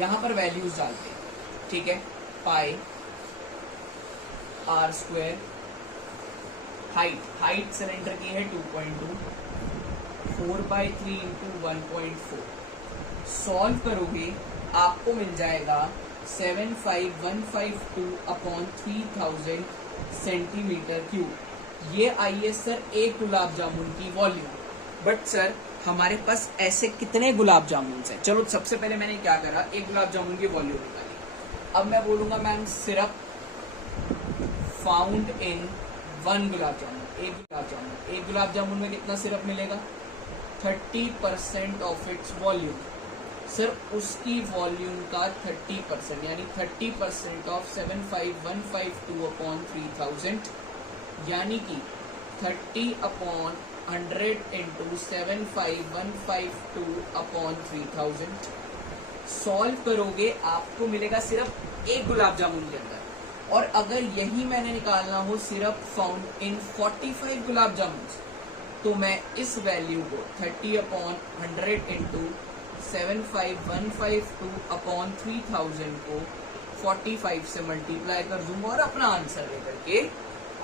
यहाँ पर वैल्यूज डालते हैं, ठीक है। Pi are square, height cylinder की है 2.2, 4/3 इंटू 1.4। सॉल्व करोगे आपको मिल जाएगा 75152 अपॉन 3000 सेंटीमीटर क्यूब। ये आई है सर एक गुलाब जामुन की वॉल्यूम। बट सर हमारे पास ऐसे कितने गुलाब जामुन हैं? चलो सबसे पहले मैंने क्या करा, एक गुलाब जामुन की वॉल्यूम निकाली। अब मैं बोलूंगा मैम सिरप फाउंड इन 1 गुलाब जामुन, एक गुलाब जामुन में कितना सिरप मिलेगा, 30% ऑफ इट्स वॉल्यूम। सर उसकी वॉल्यूम का 30% यानी 30% ऑफ 75152 अपॉन 3000, यानी कि 30 अपॉन 100 इंटू 75152 अपॉन 3000। सॉल्व करोगे आपको मिलेगा सिर्फ एक गुलाब जामुन के अंदर। और अगर यही मैंने निकालना हो सिर्फ फाउंड इन 45 गुलाब जामुन, तो मैं इस वैल्यू को 30 अपॉन 100 इंटू 75152 अपॉन 3000 को 45 से मल्टीप्लाई कर दूंगा और अपना आंसर लेकर के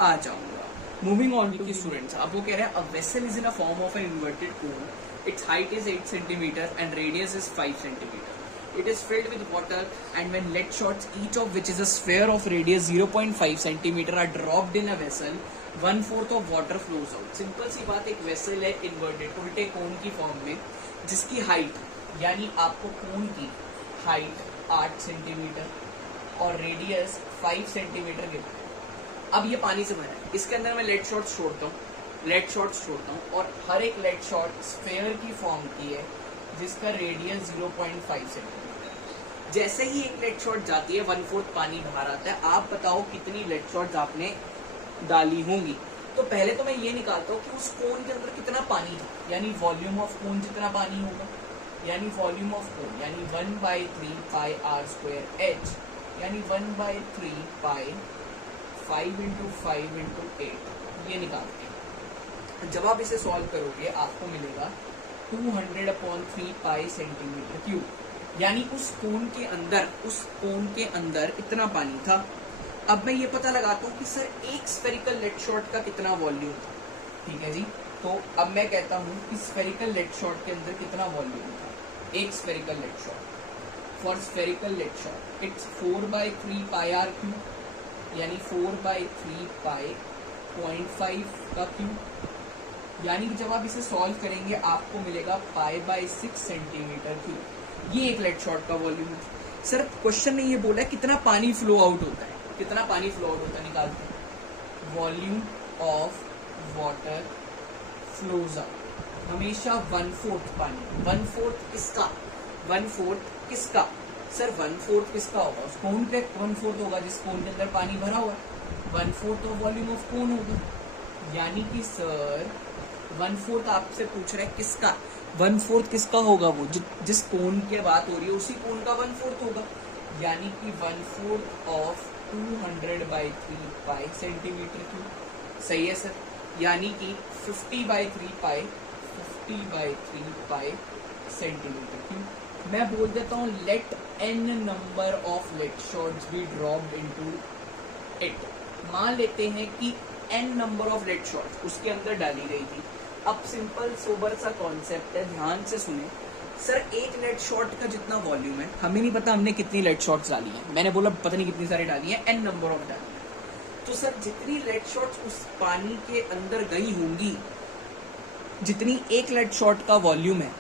आ जाऊंगा। मूविंग ऑन टू स्टूडेंट्स, अब वो कह रहे हैं a vessel is in a form of an inverted cone, it's height is 8 centimetre and radius is 5 centimetre. It is filled with water and when lead shots, each of which is a sphere of radius 0.5 centimeter, are dropped in a vessel, 1/4 of water flows out. Simple सी बात, एक vessel है inverted उल्टे कोन की form में, जिसकी height यानी आपको कोन की हाइट 8 सेंटीमीटर और रेडियस 5 सेंटीमीटर गिरता है. अब ये पानी से भरा है, इसके अंदर मैं लेड शॉट्स छोड़ता हूँ और हर एक लेड शॉट स्फेयर की फॉर्म की है जिसका रेडियस 0.5 सेंटीमीटर. जैसे ही एक लेड शॉट जाती है 1/4 पानी बाहर आता है. आप बताओ कितनी लेड शॉट्स आपने डाली होंगी. तो पहले तो मैं ये निकालता हूँ कि उस कोन के अंदर कितना पानी था, यानी वॉल्यूम ऑफ कोन जितना पानी होगा, यानी वॉल्यूम ऑफ कोन यानी 1/3 पाई आर स्क्वायर एच, यानी 1/3 पाई 5 इंटू 5 इंटू 8. ये निकालते हैं. जब आप इसे सॉल्व करोगे आपको मिलेगा 200 अपॉन 3 पाई सेंटीमीटर क्यूब. यानी उस कोन के अंदर इतना पानी था. अब मैं ये पता लगाता हूँ कि सर एक स्फेरिकल लेड शॉट का कितना वॉल्यूम था. ठीक है जी. तो अब मैं कहता हूँ कि स्फेरिकल लेड शॉट के अंदर कितना वॉल्यूम था. एक spherical lead shot, for spherical lead shot it's 4/3 pi R cube, यानी 4/3 पाई 0.5 का क्यूब. यानी कि जब आप इसे सॉल्व करेंगे आपको मिलेगा पाई/6 सेंटीमीटर क्यूब. ये एक लेड शॉट का वॉल्यूम है. सर क्वेश्चन ने ये बोला है कितना पानी फ्लो आउट होता है. कितना पानी फ्लो आउट होता है निकालते हैं. Volume of water flows out हमेशा 1/4 पानी. 1/4 किसका सर 1/4 किसका होगा. उस कोन पे 1/4 होगा जिस कोन के अंदर पानी भरा हुआ है. 1/4 तो वॉल्यूम ऑफ कोन होगा. यानी कि सर 1/4 आपसे पूछ रहा है किसका. 1/4 किसका होगा, वो जिस कोन की बात हो रही है उसी कोन का 1/4 होगा. यानी कि 1/4 ऑफ 200/3 पाई सेंटीमीटर क्यूब. सही है सर. यानी कि 50/3 पाई सेंटीमीटर क्यूब. मैं बोल देता हूँ let n number of lead shots be dropped into it. मान लेते हैं कि N number of lead shots उसके अंदर डाली गई थी। अब सिंपल सोबर सा कॉन्सेप्ट है, ध्यान से सुने। सर एक लेट शॉट का जितना वॉल्यूम है, हमें नहीं पता हमने कितनी लेट शॉट्स डाली है, मैंने बोला पता नहीं कितनी सारी डाली है, एन नंबर ऑफ डाली है। तो सर जितनी लेट शॉट्स उस पानी के अंदर गई होंगी, जितनी एक लेट शॉट का वॉल्यूम है,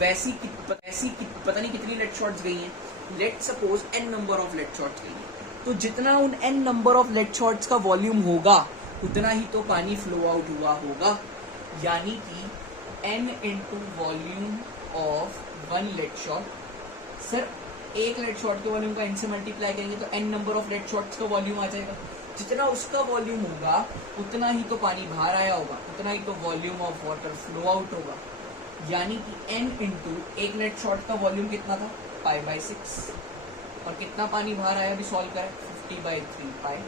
वैसी पता नहीं कितनी लेट शॉट्स गई हैं। Let suppose N number of lead shots गई हैं, तो जितना उन N number of lead shots का वॉल्यूम होगा उतना ही तो पानी फ्लो आउट हुआ होगा। यानी कि N into volume of one lead shot. Sir एक लेट शॉट के वॉल्यूम का एन से मल्टीप्लाई करेंगे तो N number of lead shots का वॉल्यूम आ जाएगा। जितना उसका वॉल्यूम होगा उतना ही तो पानी बाहर आया होगा, उतना ही तो volume of water flow out होगा। यानी कि n इंटू एक लेट शॉट का वॉल्यूम कितना था, π/6, और कितना पानी बाहर आया अभी सॉल्व करें, 50/3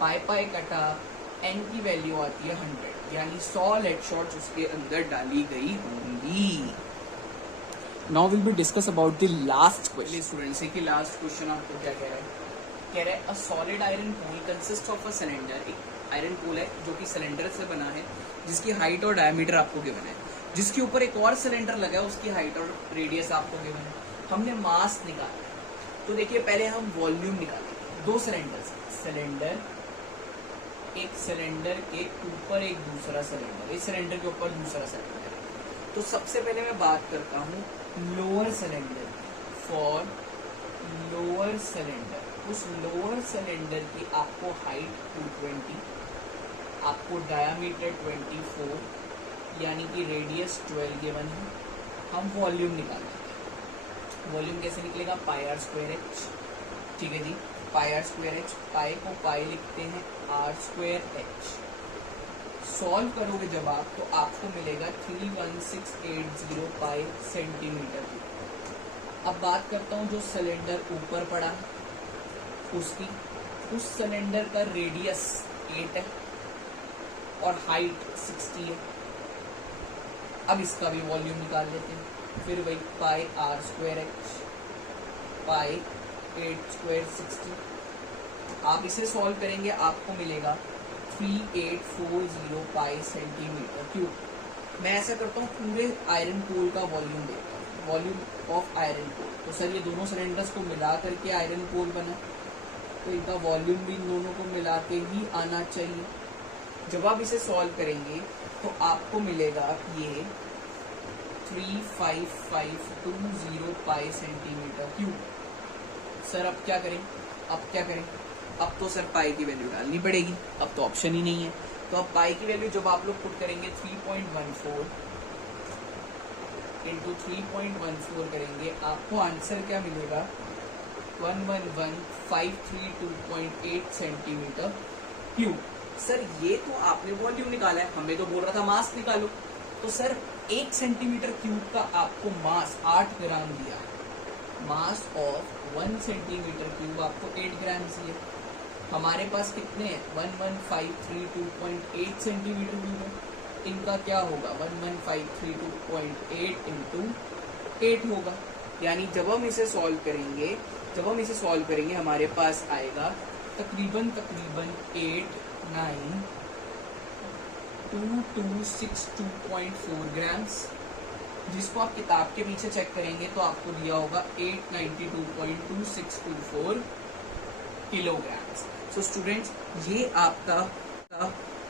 पाई कटा n की वैल्यू आती है 100, यानी 100 लेट शॉट्स उसके अंदर डाली गई होंगी। Now will be discuss about the last question. Students की लास्ट क्वेश्चन आपको क्या कह रहा है, कह रहा है a solid iron pool consist of a cylinder. एक आयरन पूल है जो कि सिलेंडर से बना है, जिसकी हाइट और डायमीटर आपको गिवन है, जिसके ऊपर एक और सिलेंडर लगा है, उसकी हाइट और रेडियस आपको गिवन है। हमने मास निकाला, तो देखिए पहले हम वॉल्यूम निकालेंगे। दो सिलेंडर, एक सिलेंडर के ऊपर एक दूसरा सिलेंडर, इस सिलेंडर के ऊपर दूसरा सिलेंडर। तो सबसे पहले मैं बात करता हूँ lower cylinder, for lower cylinder. उस लोअर सिलेंडर की आपको हाइट 220, आपको डायामीटर 24, यानी कि रेडियस 12 गिवन है। हम वॉल्यूम निकालेंगे। वॉल्यूम कैसे निकलेगा, πr²h। ठीक है जी, πr²h, पाई को पाई लिखते हैं r²h। सॉल्व करोगे जब आप, तो आपको मिलेगा 31680 पाई सेंटीमीटर। अब बात करता हूँ जो सिलेंडर ऊपर पड़ा है उसकी, उस सिलेंडर का रेडियस 8 है और हाइट 60 है। अब इसका भी वॉल्यूम निकाल लेते हैं, फिर वही πr²h, पाई 8² 60। आप इसे सॉल्व करेंगे, आपको मिलेगा 3840 पाई सेंटीमीटर क्यूब। मैं ऐसा करता हूँ पूरे आयरन पूल का वॉल्यूम देता हूँ, वॉल्यूम ऑफ आयरन पूल। तो सर ये दोनों सिलेंडर्स को मिला करके आयरन पूल बना, तो इनका वॉल्यूम भी इन दोनों को मिला के ही आना चाहिए। जब आप इसे सॉल्व करेंगे तो आपको मिलेगा ये 35520 पाई सेंटीमीटर क्यूब। सर अब क्या करें, अब तो सर पाई की वैल्यू डालनी पड़ेगी, अब तो ऑप्शन ही नहीं है। तो अब पाई की वैल्यू जब आप लोग पुट करेंगे 3.14 इंटू 3.14 करेंगे, आपको आंसर क्या मिलेगा, 111,532.8 सेंटीमीटर क्यूब। सर ये तो आपने वॉल्यूम निकाला है, हमें तो बोल रहा था मास निकालो। तो सर 1 सेंटीमीटर क्यूब का आपको मास 8 ग्राम दिया है, मास ऑफ 1 सेंटीमीटर क्यूब आपको 8 ग्राम दिया। हमारे पास कितने हैं, 11532.8 सेंटीमीटर क्यूब है। इनका क्या होगा, 11532.8 इंटू 8 होगा। यानी जब हम इसे सॉल्व करेंगे हमारे पास आएगा तकरीबन 89262.4 ग्राम्स, जिसको आप किताब के पीछे चेक करेंगे तो आपको दिया होगा 892.2624 किलोग्राम्स। सो स्टूडेंट्स, ये आपका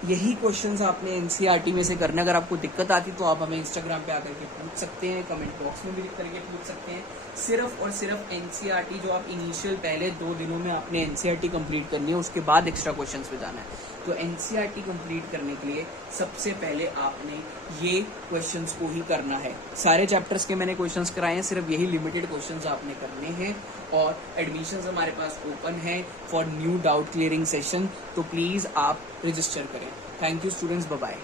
यही क्वेश्चंस आपने एनसीईआरटी में से करना। अगर आपको दिक्कत आती तो आप हमें इंस्टाग्राम पे आकर के पूछ सकते हैं, कमेंट बॉक्स में भी लिख करके पूछ सकते हैं। सिर्फ और सिर्फ एनसीईआरटी जो आप इनिशियल पहले 2 दिनों में आपने एनसीईआरटी कंप्लीट करनी है, उसके बाद एक्स्ट्रा क्वेश्चंस पे जाना है। तो एनसीईआरटी कंप्लीट करने के लिए सबसे पहले आपने ये क्वेश्चंस को ही करना है। सारे चैप्टर्स के मैंने क्वेश्चंस कराए हैं, सिर्फ यही लिमिटेड क्वेश्चंस आपने करने हैं। और एडमिशंस हमारे पास ओपन है for new doubt clearing session, तो प्लीज़ आप रजिस्टर करें। Thank you students, bye bye.